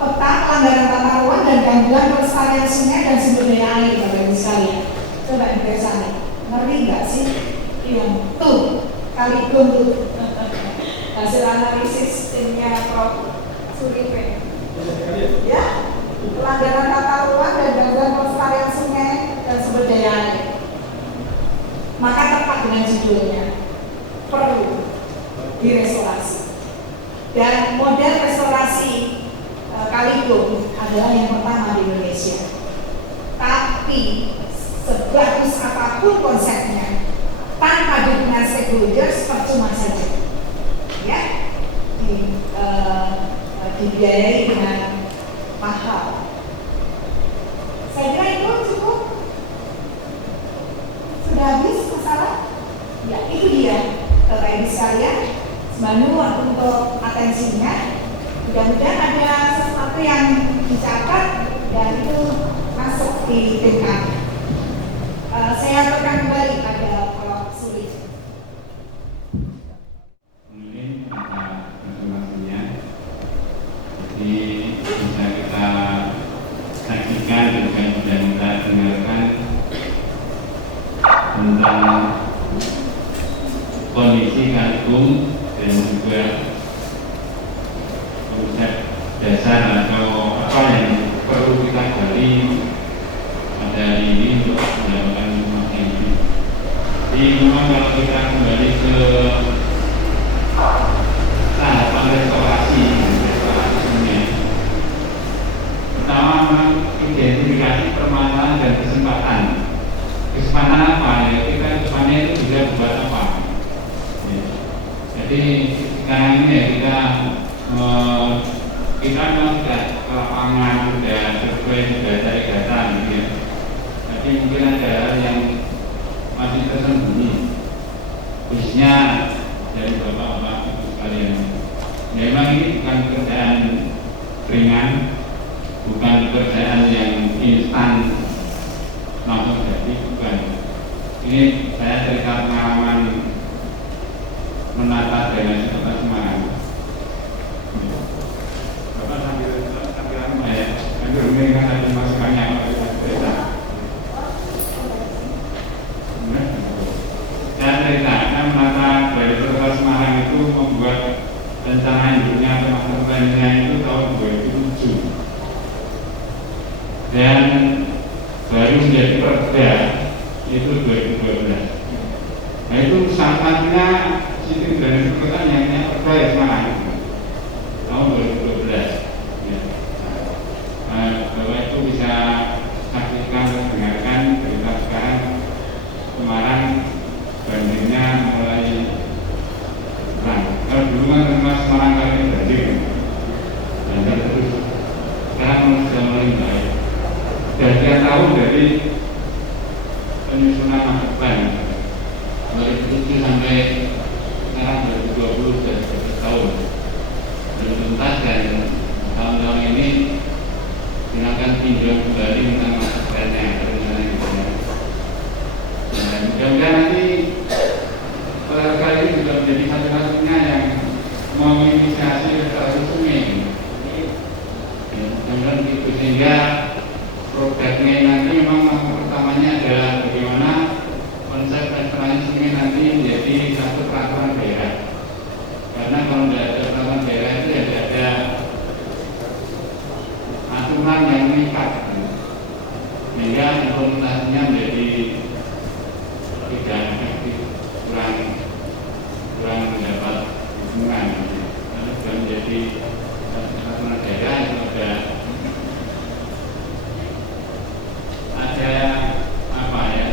peta pelanggaran tata ruang dan gangguan pelestarian sungai dan sumber daya air Bapak Ibu sekalian. Coba dipersani, ngeri nggak sih? Iya, tuh Kaligunung tuh hasil analisis timnya Prof. Sulipe. Ya, pelanggaran tata ruang dan gangguan pelestarian sungai dan sumber daya air. Maka tepat dengan judulnya, perlu direstorasi. Dan model restorasi Kaligunung adalah yang pertama di Indonesia. Tapi sebagus apapun konsepnya, tanpa dukungan stakeholders percuma saja. Ya, dibiayai dengan mahal. Saya kira itu cukup. Sudah habis masalah? Ya, itu dia Bapak Ibu sekalian. Sebenarnya untuk atensinya, mudah-mudahan ada sesuatu yang dicatat dan itu masuk di tim kami. Saya akan kembali pada Prof. Sulit. Mungkin ada informasinya, jadi bisa kita saksikan dan juga sudah kita dengarkan tentang kondisi Kaligunung dan juga konsep dasar atau apa yang perlu kita gali pada hari ini untuk mendapatkan informasi ini. Jadi memang kalau kita kembali ke tahapan restorasi sungai, pertama memang identifikasi permasalahan dan kesempatan. Kesempatan apa ya? Kita kedepannya itu bisa buat apa? Ya. Jadi sekarang ini ya kita memang sudah ke lapangan, sudah survei, sudah cari data gitu ya. Tapi mungkin ada hal yang masih tersembunyi, khususnya dari bapak-bapak ibu sekalian. Memang ini bukan pekerjaan ringan, bukan pekerjaan yang instan langsung jadi, bukan. Ini saya cerita pengalaman menata drainase Kota Semarang. Bapak sambil apa ya? Sambil mengingat tadi masukannya kalau kita cerita. Saya ceritakan menata drainase Kota Semarang itu membuat rencana induknya atau master plan-nya itu tahun 2007 dan baru menjadi perda itu 2012. Nah itu sampainya sistem drainase kota yang perda ya Semarang tahun 2012 ya. Bahwa itu bisa saksikan dan dengarkan berita sekarang Semarang banjirnya mulai kurang. Kalau dulu kan Semarang kali ini banjir terus, sekarang sudah mulai baik. Dan tiap tahun dari penyusunan master plan 2007 sampai sekarang 2020 sudah 11 tahun belum tuntas, dan tahun-tahun ini silakan tinjau kembali tentang master plan-nya rencana gitu ya. Dan mudah-mudahan nanti kali ini juga menjadi satu-satunya yang menginisiasi restorasi sungai. Mudah-mudahan begitu, sehingga produknya nanti memang pertamanya adalah bagaimana konsep restorasi sungai nanti menjadi satu peraturan daerah. Karena kalau tidak ada peraturan daerah itu ya tidak ada aturan yang mengikat, sehingga implementasinya menjadi tidak efektif, kurang mendapat dukungan. Karena sudah menjadi peraturan daerah itu ada apa ya?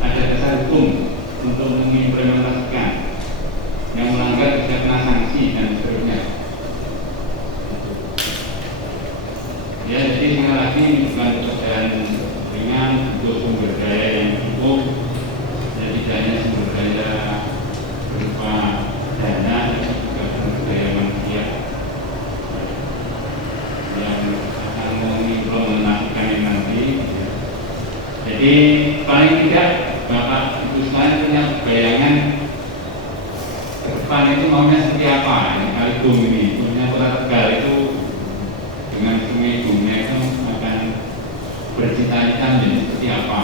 Ada dasar hukum untuk mengimplementasikan. Yang melanggar bisa kena sanksi dan seterusnya. Ya, jadi sekali lagi bukan pekerjaan ringan, untuk sumber daya yang cukup. Jadi tidak hanya sumber daya berupa dana, juga sumber daya manusia yang akan mengimplementasikan ini nanti. Jadi paling tidak Bapak Ibu sekalian punya bayangan ke depan itu maunya seperti apa. Kaligung ini, punya Kota Tegal itu dengan sungai Bungnya itu akan bercita-cita menjadi seperti apa.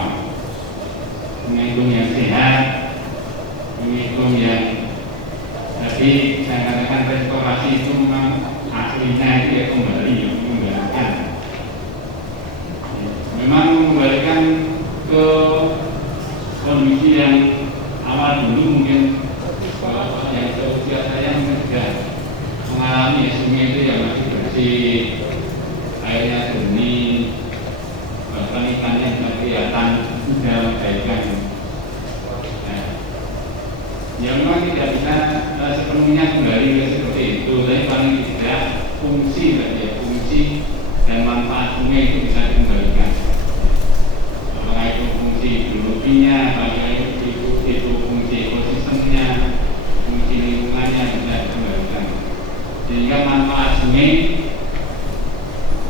Sungai Bung yang sehat, sungai Bung yang tadi saya katakan restorasi itu memang aslinya itu ya mengembalikan. Memang mengembalikan ke kondisi yang awal dulu, mungkin yang seusia saya mungkin sudah mengalami sungai itu yang masih bersih, airnya jernih, bahkan ikannya sudah kelihatan sudah membaikan. Nah, ya memang tidak bisa sepenuhnya kembali seperti itu, tapi paling tidak fungsi dan manfaat sungai itu bisa dikembalikan. Apakah itu fungsi hidrologinya, apakah itu fungsi ekosistemnya, fungsi lingkungannya bisa dikembalikan, sehingga manfaat sungai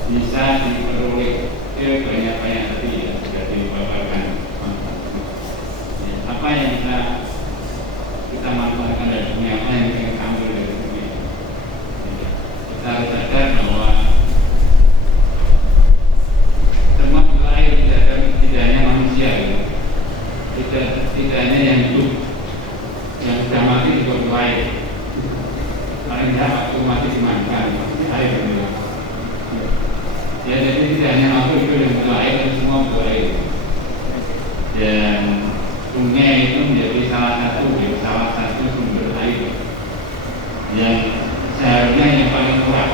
bisa diperoleh banyak-banyak tadi ya sudah dipaparkan. Apa yang bisa kita manfaatkan dari sungai, apa yang kita ambil dari sungai? Kita harus sadar bahwa semua air tidak hanya manusia, tidak hanya yang hidup, yang sudah mati juga butuh air. Paling tidak waktu mati dimakan air gitu. Ya jadi tidak hanya waktu itu yang butuh air, itu semua butuh air. Dan sungai itu menjadi salah satu sumber air yang seharusnya yang paling kuat.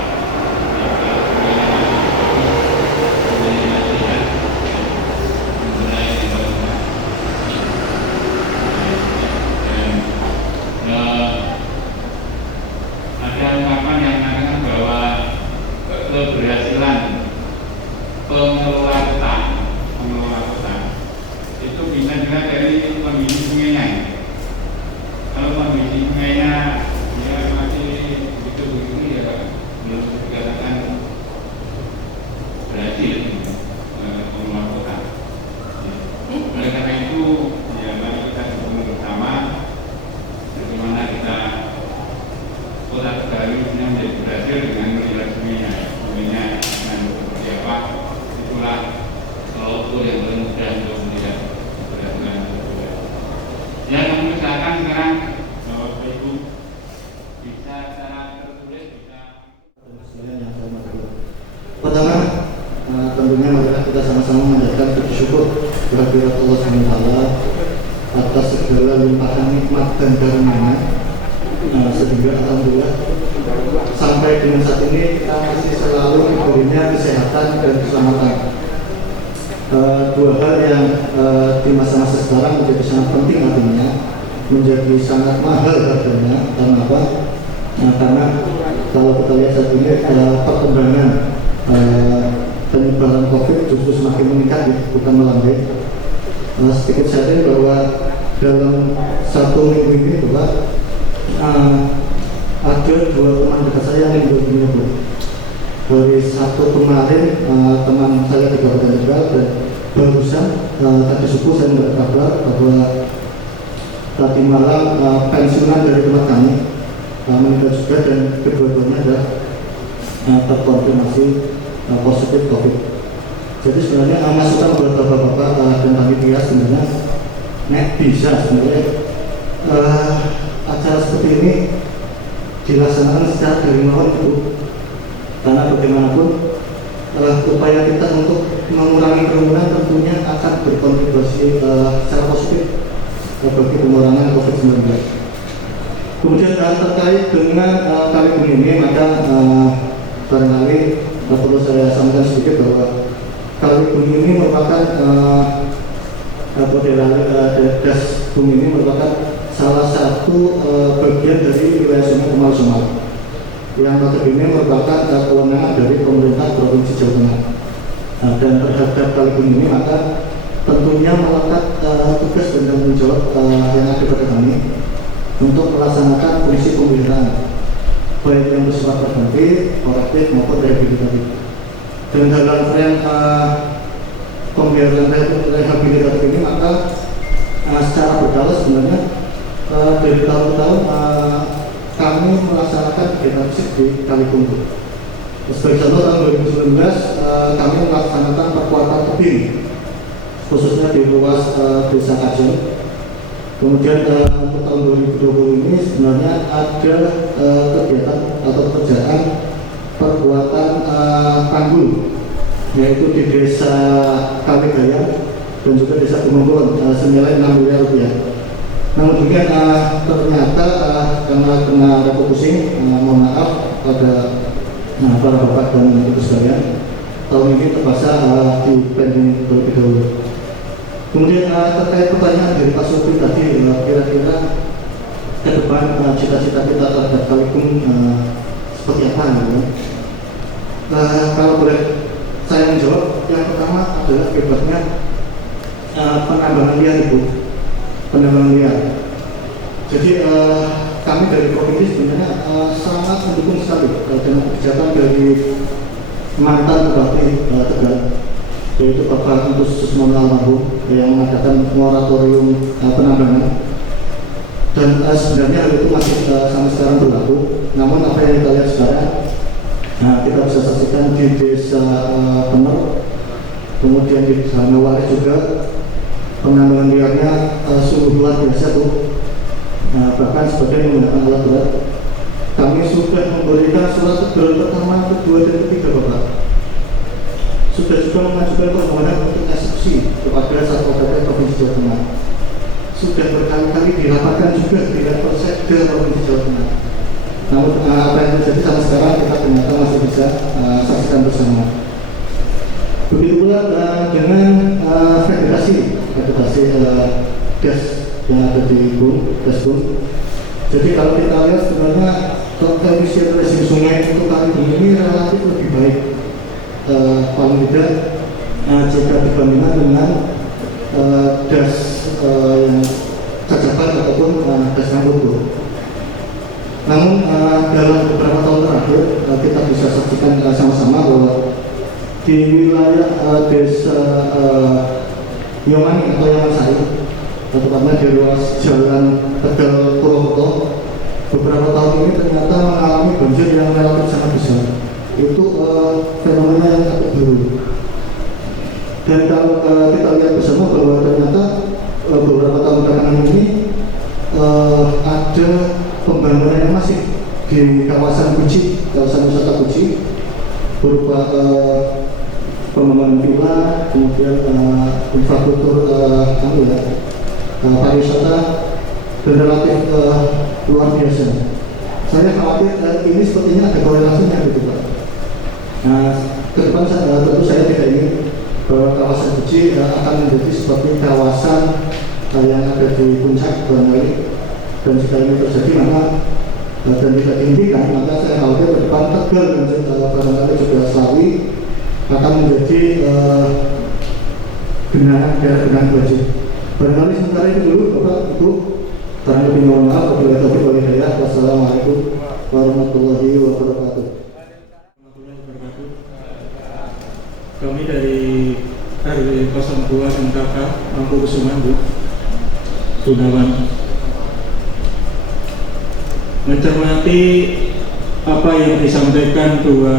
Ada ungkapan yang mengatakan bahwa keberhasilan pengelola kota itu bisa juga dari kondisi sungainya. Kalau kondisi sungainya ya masih begitu ya belum dikatakan berhasil pengelola kota. Oleh karena itu ya mari kita dukung bersama bagaimana kita kota Tegal ini menjadi berhasil dengan melihat sungainya dengan seperti apa. Itulah ukur yang paling mudah untuk melihat keberhasilan tersebut. Ya, kami usahakan sekarang Bapak Ibu bisa secara tertulis bisa. Pertama, tentunya marilah kita sama-sama menjadikan puji syukur kehadirat Allah SWT atas segala limpahan nikmat dan karunia, sehingga alhamdulillah sampai dengan saat ini kita masih selalu diberinya kesehatan dan keselamatan. Dua hal yang di masa-masa sekarang menjadi sangat penting artinya, menjadi sangat mahal harganya. Karena apa? Karena kalau kita lihat saat ini perkembangan penyebaran COVID justru semakin meningkat, bukan melandai. Sedikit sharing bahwa dalam satu minggu ini juga ada dua teman dekat saya yang meninggal dunia. Dari satu kemarin teman saya di Kabupaten Tegal, dan barusan tadi subuh saya mendapat kabar bahwa tadi malam pensiunan dari tempat kami meninggal juga, dan kedua-duanya adalah terkonfirmasi positif COVID. Jadi sebenarnya masukan buat bapak-bapak dan panitia sebenarnya bisa sebenarnya acara seperti ini dilaksanakan secara dari nol itu, karena bagaimanapun upaya kita untuk mengurangi kerumunan tentunya akan berkontribusi secara positif bagi pengurangan COVID-19. Kemudian terkait dengan Kaligung ini, maka barangkali perlu saya sampaikan sedikit bahwa Kaligung ini merupakan das bumi ini merupakan salah satu bagian dari wilayah Sungai Kemal Somal yang notabene merupakan kewenangan dari pemerintah Provinsi Jawa Tengah. Dan terhadap Kaligung ini maka tentunya melekat tugas dan tanggung jawab yang ada pada kami untuk melaksanakan fungsi pemeliharaan, baik yang bersifat preventif, korektif maupun rehabilitatif. Dan dalam tren pemeliharaan rehabilitatif ini maka secara berkala sebenarnya dari tahun ke tahun kami melaksanakan kegiatan fisik di Kaligung. Sebagai contoh, tahun 2019 kami melaksanakan perkuatan tebing khususnya di ruas Desa Kajen. Kemudian untuk tahun 2020 ini sebenarnya ada kegiatan atau pekerjaan perbuatan tanggul, yaitu di Desa Kaligayam dan juga Desa Gunung senilai 6 miliar rupiah. Namun demikian ternyata karena kena refocusing, mohon maaf pada para bapak dan ibu sekalian, tahun ini terpaksa di pending terlebih dahulu. Kemudian terkait pertanyaan dari Pak Supri tadi, kira-kira ke depan cita-cita kita terhadap Kaligung seperti apa gitu? Kalau boleh saya menjawab, yang pertama adalah hebatnya penambangan liar itu, penambangan liar. Jadi kami dari provinsi sebenarnya sangat mendukung sekali dengan kebijakan dari mantan Bupati Tegal, yaitu Bapak Antus Susmono Almarhum, yang mengadakan moratorium penambangan. Dan sebenarnya hal itu masih sampai sekarang berlaku. Namun apa yang kita lihat sekarang, kita bisa saksikan di Desa Bener, kemudian di Hanawari juga penambangan liarnya sungguh luar biasa tuh. Bahkan sebagian menggunakan alat berat. kami sudah memberikan surat teguran pertama, kedua, dan ketiga Bapak. Sudah juga mengajukan permohonan untuk eksekusi kepada Satpol PP Provinsi Jawa Tengah. Sudah berkali-kali dirapatkan juga di level sekda Provinsi Jawa Tengah. Namun apa yang terjadi sampai sekarang kita ternyata masih bisa saksikan bersama. Begitu pula dengan federasi gas yang ada di Gasbun. Jadi kalau kita lihat sebenarnya efisien rezim sungai untuk kali ini relatif lebih baik, paling tidak jika dibandingkan dengan gas yang cacapan ataupun gas Nabucco. Namun dalam beberapa tahun terakhir kita bisa saksikan sama-sama bahwa di wilayah desa Yomani atau Yomansari, tepatnya di ruas jalan Tegal Purwokerto, beberapa tahun ini ternyata mengalami banjir yang relatif sangat besar. Itu fenomena yang agak baru. Dan kalau kita lihat bersama bahwa ternyata beberapa tahun belakangan ini ada pembangunan yang masif di kawasan Guci, kawasan wisata Guci, berupa pembangunan villa, kemudian infrastruktur pariwisata, dan relatif luar biasa. Saya khawatir ini sepertinya ada korelasinya gitu Pak. Nah, ke depan tentu saya tidak ingin bahwa kawasan Guci akan menjadi seperti kawasan yang ada di puncak barangkali. Dan jika ini terjadi maka dan tidak dihentikan, maka saya khawatir ke depan Tegal dan barangkali juga Slawi akan menjadi daerah genangan banjir. Barangkali sementara itu dulu Bapak Ibu, karena lebih mohon maaf apabila taufiq wal hidayah. Wassalamualaikum warahmatullahi wabarakatuh. Kami dari RW 02 MKK Mangkukusuman Bu Gunawan mencermati apa yang disampaikan dua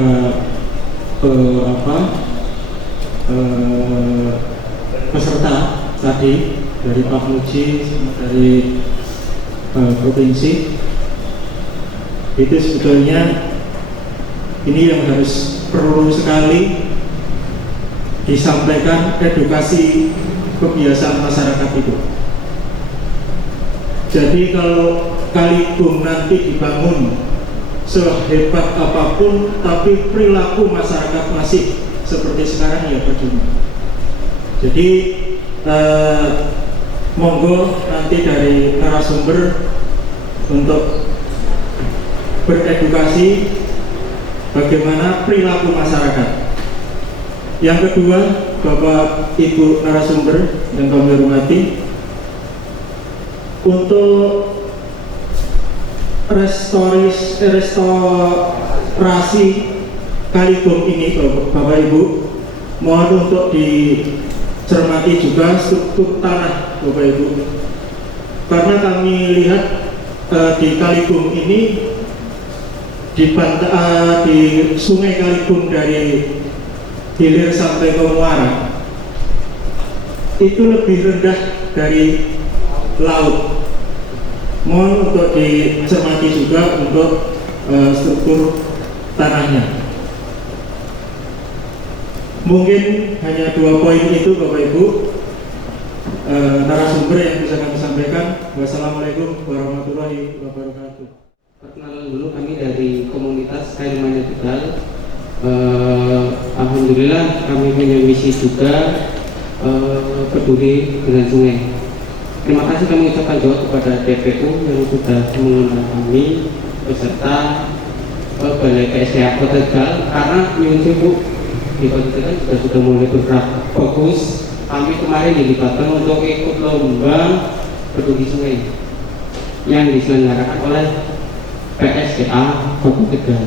peserta tadi dari Pak Muji dari provinsi. Itu sebetulnya ini yang harus perlu sekali disampaikan, edukasi kebiasaan masyarakat itu. Jadi kalau Kaligung nanti dibangun sehebat apapun, tapi perilaku masyarakat masih seperti sekarang ya percuma. Jadi monggo nanti dari narasumber untuk beredukasi bagaimana perilaku masyarakat. Yang kedua, Bapak Ibu narasumber yang kami hormati, untuk restorasi Kaligung ini Bapak Ibu, mohon untuk dicermati juga struktur tanah Bapak Ibu, karena kami lihat di Kaligung ini di Sungai Kaligung dari hilir sampai ke muara itu lebih rendah dari laut. Mohon untuk dicermati juga untuk struktur tanahnya. Mungkin hanya 2 poin itu Bapak Ibu narasumber yang bisa kami sampaikan. Wassalamualaikum warahmatullahi wabarakatuh. Perkenalan dulu, kami dari komunitas Kain Manja Tegal. Alhamdulillah kami punya misi juga peduli dengan sungai. Terima kasih kami ucapkan juga kepada DPU yang sudah mengundang kami beserta Balai PSDA Kota Tegal, karena Nyun Sewu di Kota Tegal sudah mulai bergerak fokus. Kami kemarin dilibatkan untuk ikut lomba peduli sungai yang diselenggarakan oleh PSDA Kota Tegal.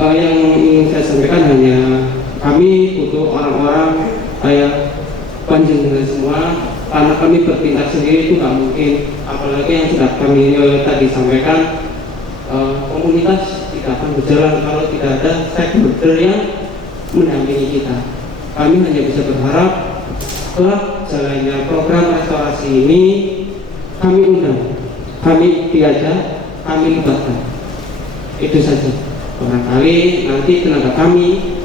Yang ingin saya sampaikan hanya kami butuh orang-orang kayak panjenengan semua, karena kami bertindak sendiri itu nggak mungkin. Apalagi yang sudah kami tadi sampaikan, komunitas tidak akan berjalan kalau tidak ada stakeholder yang mendampingi kita. Kami hanya bisa berharap setelah jalannya program restorasi ini kami undang, kami diajak, kami libatkan. Itu saja. Barangkali nanti tenaga kami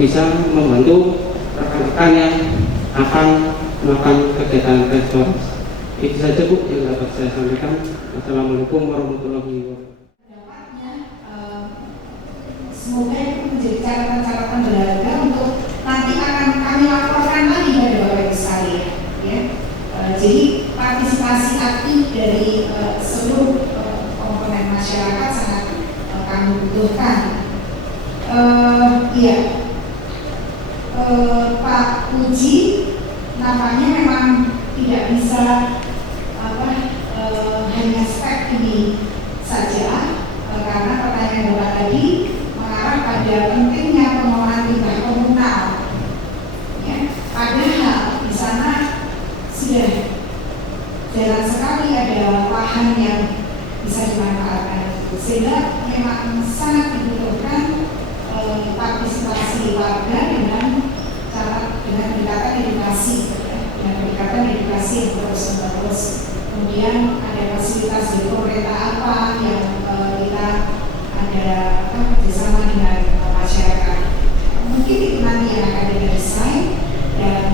bisa membantu rekan-rekan yang akan melakukan kegiatan restorasi. Itu saja Bu yang dapat saya sampaikan. Assalamualaikum warahmatullahi wabarakatuh. Semoga itu menjadi catatan-catatan berharga untuk nanti akan kami laporkan lagi pada Bapak Ibu sekalian. Ya. Jadi partisipasi aktif dari seluruh komponen masyarakat sangat kami butuhkan. Pak Puji nampaknya memang tidak bisa hanya spek ini saja, karena pertanyaan Bapak tadi mengarah pada pentingnya pengelolaan limbah komunal. Ya, padahal di sana sudah jarang sekali ada lahan yang bisa dimanfaatkan, sehingga memang sangat dibutuhkan partisipasi warga dengan pendekatan edukasi, dengan pendekatan edukasi yang terus-menerus. Kemudian ada fasilitas di pemerintah apa yang kita ada kerjasama dengan masyarakat. Mungkin itu nanti yang akan kita desain. Dan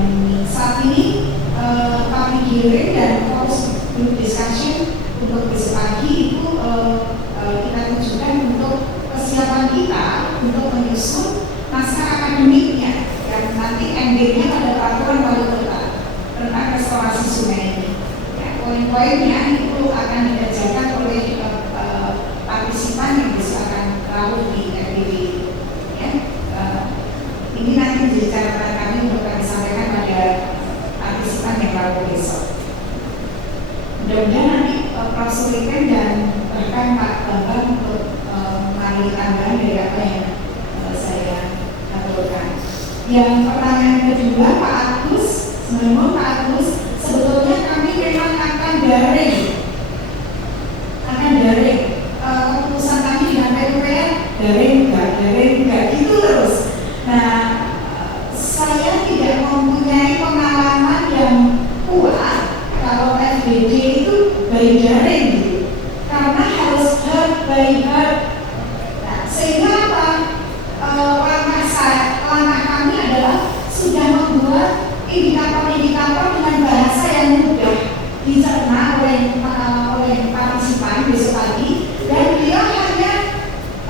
saat ini kami giring dan fokus group discussion untuk besok pagi itu kita tujukan untuk kesiapan kita untuk menyusun naskah akademiknya yang nanti endingnya pada peraturan wali kota tentang restorasi sungai ini. Ya, poin-poinnya itu akan dikerjakan oleh partisipan yang bisa akan lalu di FDW. Ya, ini nanti menjadi catatan kami untuk kami sampaikan pada partisipan yang baru besok. Mudah-mudahan nanti Prof. Sulikan dan bahkan Pak Bambang untuk mengambil tambahan dari apa yang saya aturkan. Yang pertanyaan kedua Pak Agus, sebenarnya Pak Agus, sebetulnya kami memang akan daring. Keputusan kami dengan PUPR daring enggak gitu terus. Nah, saya tidak mempunyai pengalaman yang kuat kalau FBD itu by daring gitu, karena harus hard by hard. Nah, sehingga apa? Langkah kami adalah sudah membuat indikator-indikator dengan bahasa yang mudah dicerna oleh partisipan besok pagi, dan dia hanya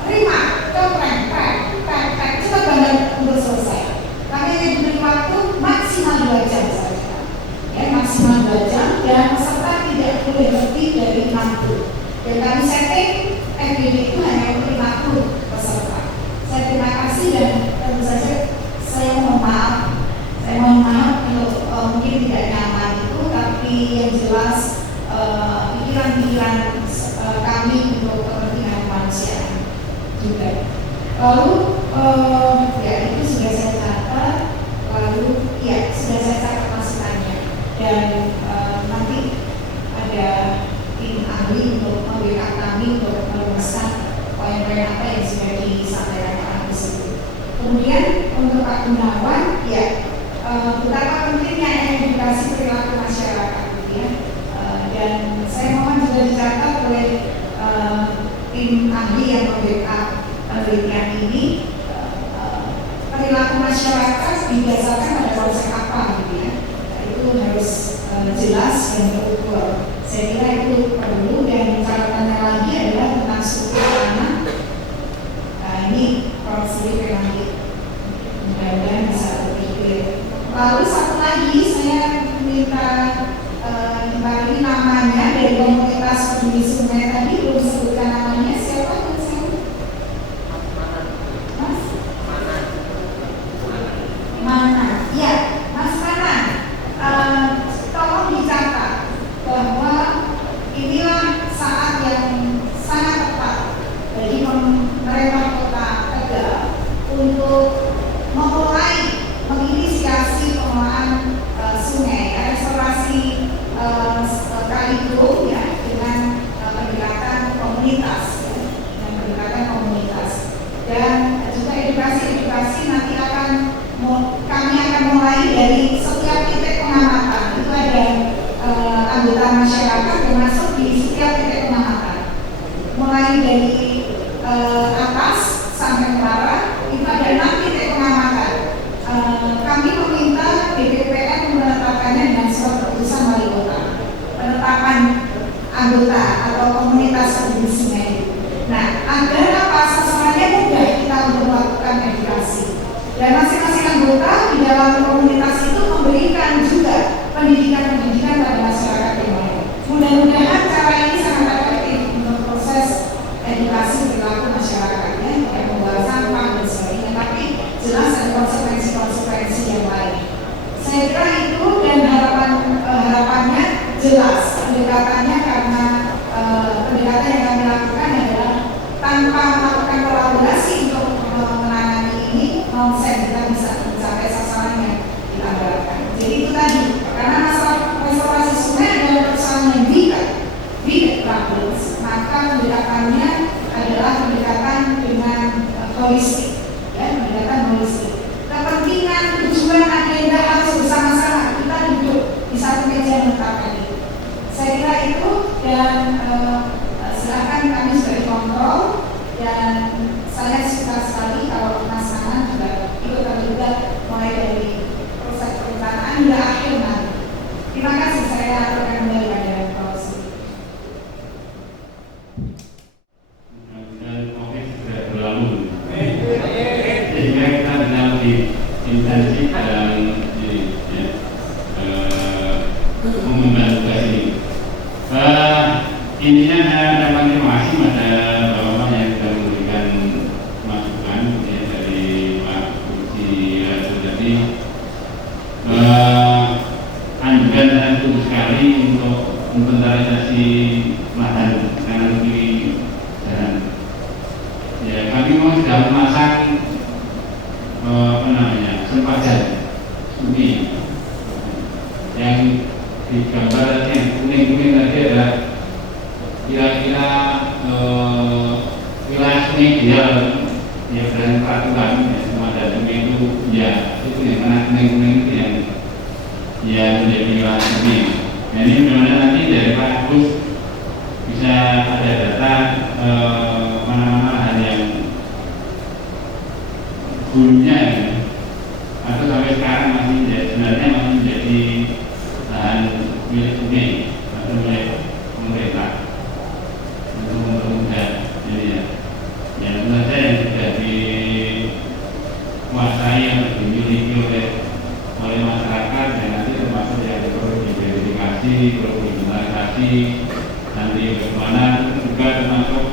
terima tek cepat banget untuk selesai. Kami diberi waktu maksimal 2 jam saja, ya, maksimal 2 jam, dan peserta tidak boleh lebih dari 60. Dan kami setting FGD itu hanya untuk 50 peserta. Saya terima kasih dan tentu saja saya mohon maaf untuk mungkin tidak nyaman itu, tapi yang jelas pikiran-pikiran kami untuk kepentingan kemanusiaan juga. Lalu ya itu sudah saya catat, lalu ya sudah saya catat masukannya, dan nanti ada tim ahli untuk membackup kami untuk merumuskan poin-poin apa yang sudah disampaikan Pak Agus itu. Kemudian untuk Pak Gunawan, ya betapa pentingnya edukasi perilaku masyarakat, gitu ya. Dan saya mohon juga dicatat oleh tim ahli yang membackup penelitian ini, perilaku masyarakat didasarkan pada konsep apa, gitu ya. Itu harus jelas dan terukur. Saya kira itu perlu, dan catatannya lagi adalah tentang struktur tanah. Nah, ini profesi nanti mudah-mudahan bisa berpikir. Lalu satu lagi saya minta dipanggil namanya dari komunitas peduli sungai tadi, belum sebutkan namanya, siapa yang saya? Mas? Mana? Ya, Mas Manan. Tolong dicatat bahwa inilah saat yang sangat tepat bagi pemerintah Kota Tegal untuk memulai menginisiasi pengelolaan sungai, restorasi Kaligrung, ya, dengan pendekatan komunitas, ya, dan juga edukasi nanti kami akan mulai dari setiap titik pengamatan. Itu ada anggota masyarakat yang masuk di setiap titik pengamatan, mulai dari atas sampai Muara itu ada 6 titik pengamatan. Kami meminta BPPN menetapkannya dengan surat keputusan wali kota, penetapan anggota atau komunitas peduli sungai. Nah, agar apa sasarannya mudah kita untuk melakukan edukasi. Dan masing-masing anggota di dalam komunitas itu memberikan juga pendidikan pada masyarakat yang lain. Mudah-mudahan cara ini sangat efektif untuk proses edukasi perilaku masyarakatnya, yang membuang sampah dan sebagainya. Tapi jelas ada konsekuensi yang lain. Saya kira itu, dan harapannya jelas pendekatannya, karena pendekatan yang kami lakukan adalah tanpa melakukan kolaborasi untuk menangani ini, konsep kita bisa mencapai sasaran yang kita harapkan. Jadi itu tadi, karena masalah restorasi sungai adalah persoalan yang big problems, maka pendekatannya adalah pendekatan dengan holistik, ya, pendekatan holistik. Kepentingan, tujuan, agenda harus bersama-sama, kita duduk di satu meja menetapkan itu. Saya kira itu, dan silakan kami sebagai kontrol, dan saya suka sekali kalau Mas Nanan juga ikut terlibat mulai dari proses perencanaan hingga akhir nanti. Terima kasih, saya aturkan kembali pada Prof. Dan COVID sudah berlalu, sehingga kita bisa lebih intensif dalam mengembangkan tugas ini. Intinya saya ucapkan terima kasih pada Bapak yang sudah memberikan masukan ya, dari Pak Kursi tadi. Anjuran saya setuju sekali untuk inventarisasi lahan kanan kiri jalan. Ya, kami memang sudah memasang sempadan sungai yang digambar tadi, yang kuning-kuning tadi adalah kira-kira wilayah sungai ideal ya, dan peraturan ya, sempadan sungai itu ya, itu yang mana kuning-kuning itu yang menjadi wilayah sungai. Nah, ini bagaimana nanti dari Pak Agus bisa ada data mana-mana lahan yang dulunya atau sampai sekarang masih menjadi, sebenarnya masih menjadi lahan milik sungai atau milik pemerintah untuk mempermudah ini ya. Yang sebenarnya yang sudah dikuasai atau dimiliki oleh masyarakat, dan nanti termasuk yang perlu diverifikasi, perlu diinventarisasi, nanti bagaimana juga termasuk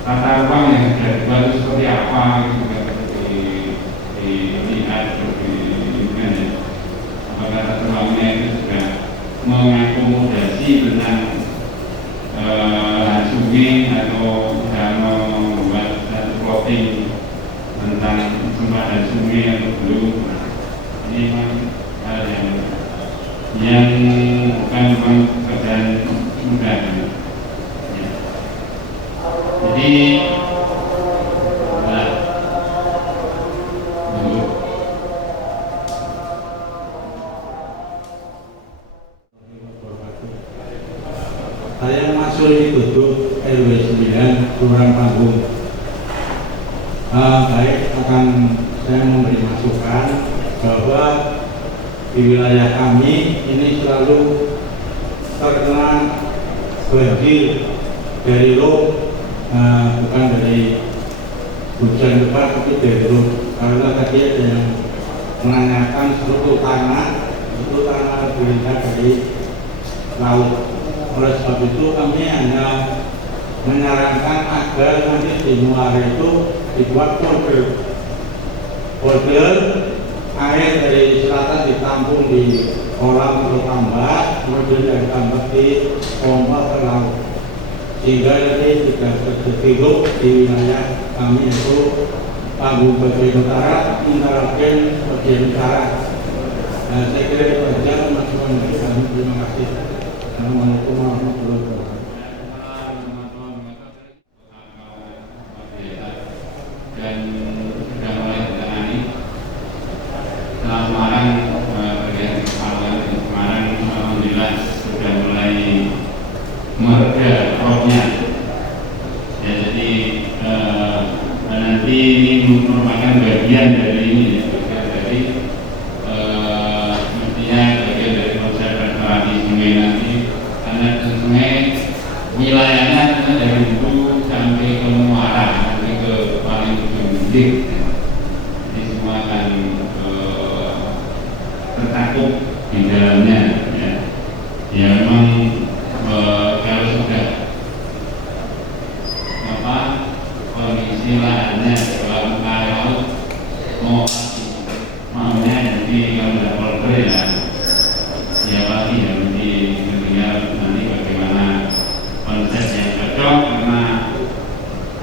tata ruang yang sudah dibuat itu seperti apa, gitu kan, dilihat, dilihat ya. Apakah tata ruangnya itu sudah mengakomodasi tentang sungai atau sudah membuat satu plotting tentang sempadan sungai atau belum. Ini memang hal yang bukan pekerjaan mudah ya. Jadi saya masuk ditutup RW 9 Kelurahan Panggung. Baik, akan saya memberi masukan bahwa di wilayah kami ini selalu terkena banjir dari low, bukan dari hujan lebat, tapi dari low. Karena tadi ada yang menanyakan struktur tanah berlimpah dari laut. Oleh sebab itu kami hanya menyarankan agar nanti di Muara itu dibuat folder air dari selatan ditampung di kolam tambak, kemudian dari tambak di pompa ke laut, sehingga nanti tidak terjadi di wilayah kami itu Panggung bagian utara, Interlaken bagian utara. Nah, saya kira itu saja masukan dari kami. Terima kasih. Assalamualaikum warahmatullahi wabarakatuh. Dan sudah mulai ditangani. Setelah Semarang bagian Semarang alhamdulillah sudah mulai mereda rohnya. Ya, jadi Jadi ini merupakan bagian dari ini ya, bagian dari mestinya bagian dari konsep restorasi sungai nanti, karena sungai wilayahnya dari hulu sampai ke muara, sampai ke paling ujung hilir. Jadi semua akan tercakup di dalamnya ya. Ya memang kalau sudah kondisi lahannya dalam laut maunya nanti kalau tidak polder ya pasti ya nanti tinggal nanti bagaimana konsep yang cocok, karena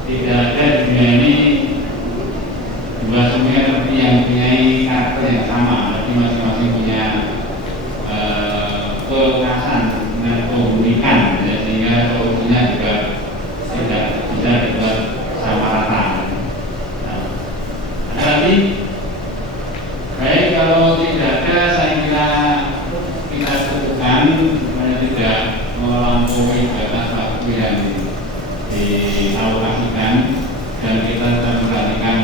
tidak ada di dunia ini dua sungai seperti yang punya karakter yang sama, jadi masing-masing punya kekhasan dan keunikan ya, sehingga solusinya juga tidak bisa dibuat sama rata. Nah, tapi baik kalau tidak ada, saya kira kita cukupkan supaya tidak melampaui batas waktu yang dialokasikan, dan kita tetap memperhatikan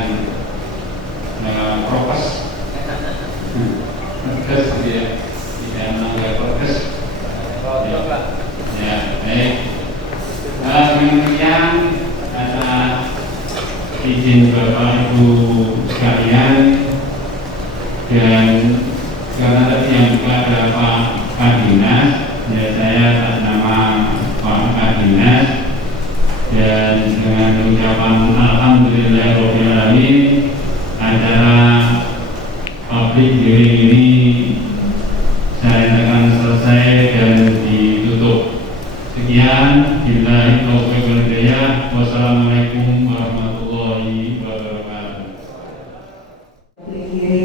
prokes ya, tidak melanggar prokes ya, baik. Demikian atas izin Bapak Ibu sekalian, dan karena tadi yang buka adalah Pak Kadinas, ya saya atas nama Pak Kadinas, dan dengan ucapan alhamdulillahirobbilalamin acara public hearing ini saya akan selesai dan ditutup. Sekian, billahi taufiq wal hidayah. Wassalamualaikum warahmatullahi wabarakatuh.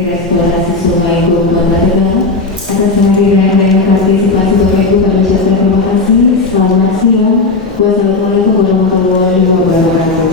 Restorasi Sungai Gunung Tegal atas kehadiran dan partisipasi Bapak Ibu, kami ucapkan terima kasih. Selamat siang. Wassalamualaikum warahmatullahi wabarakatuh.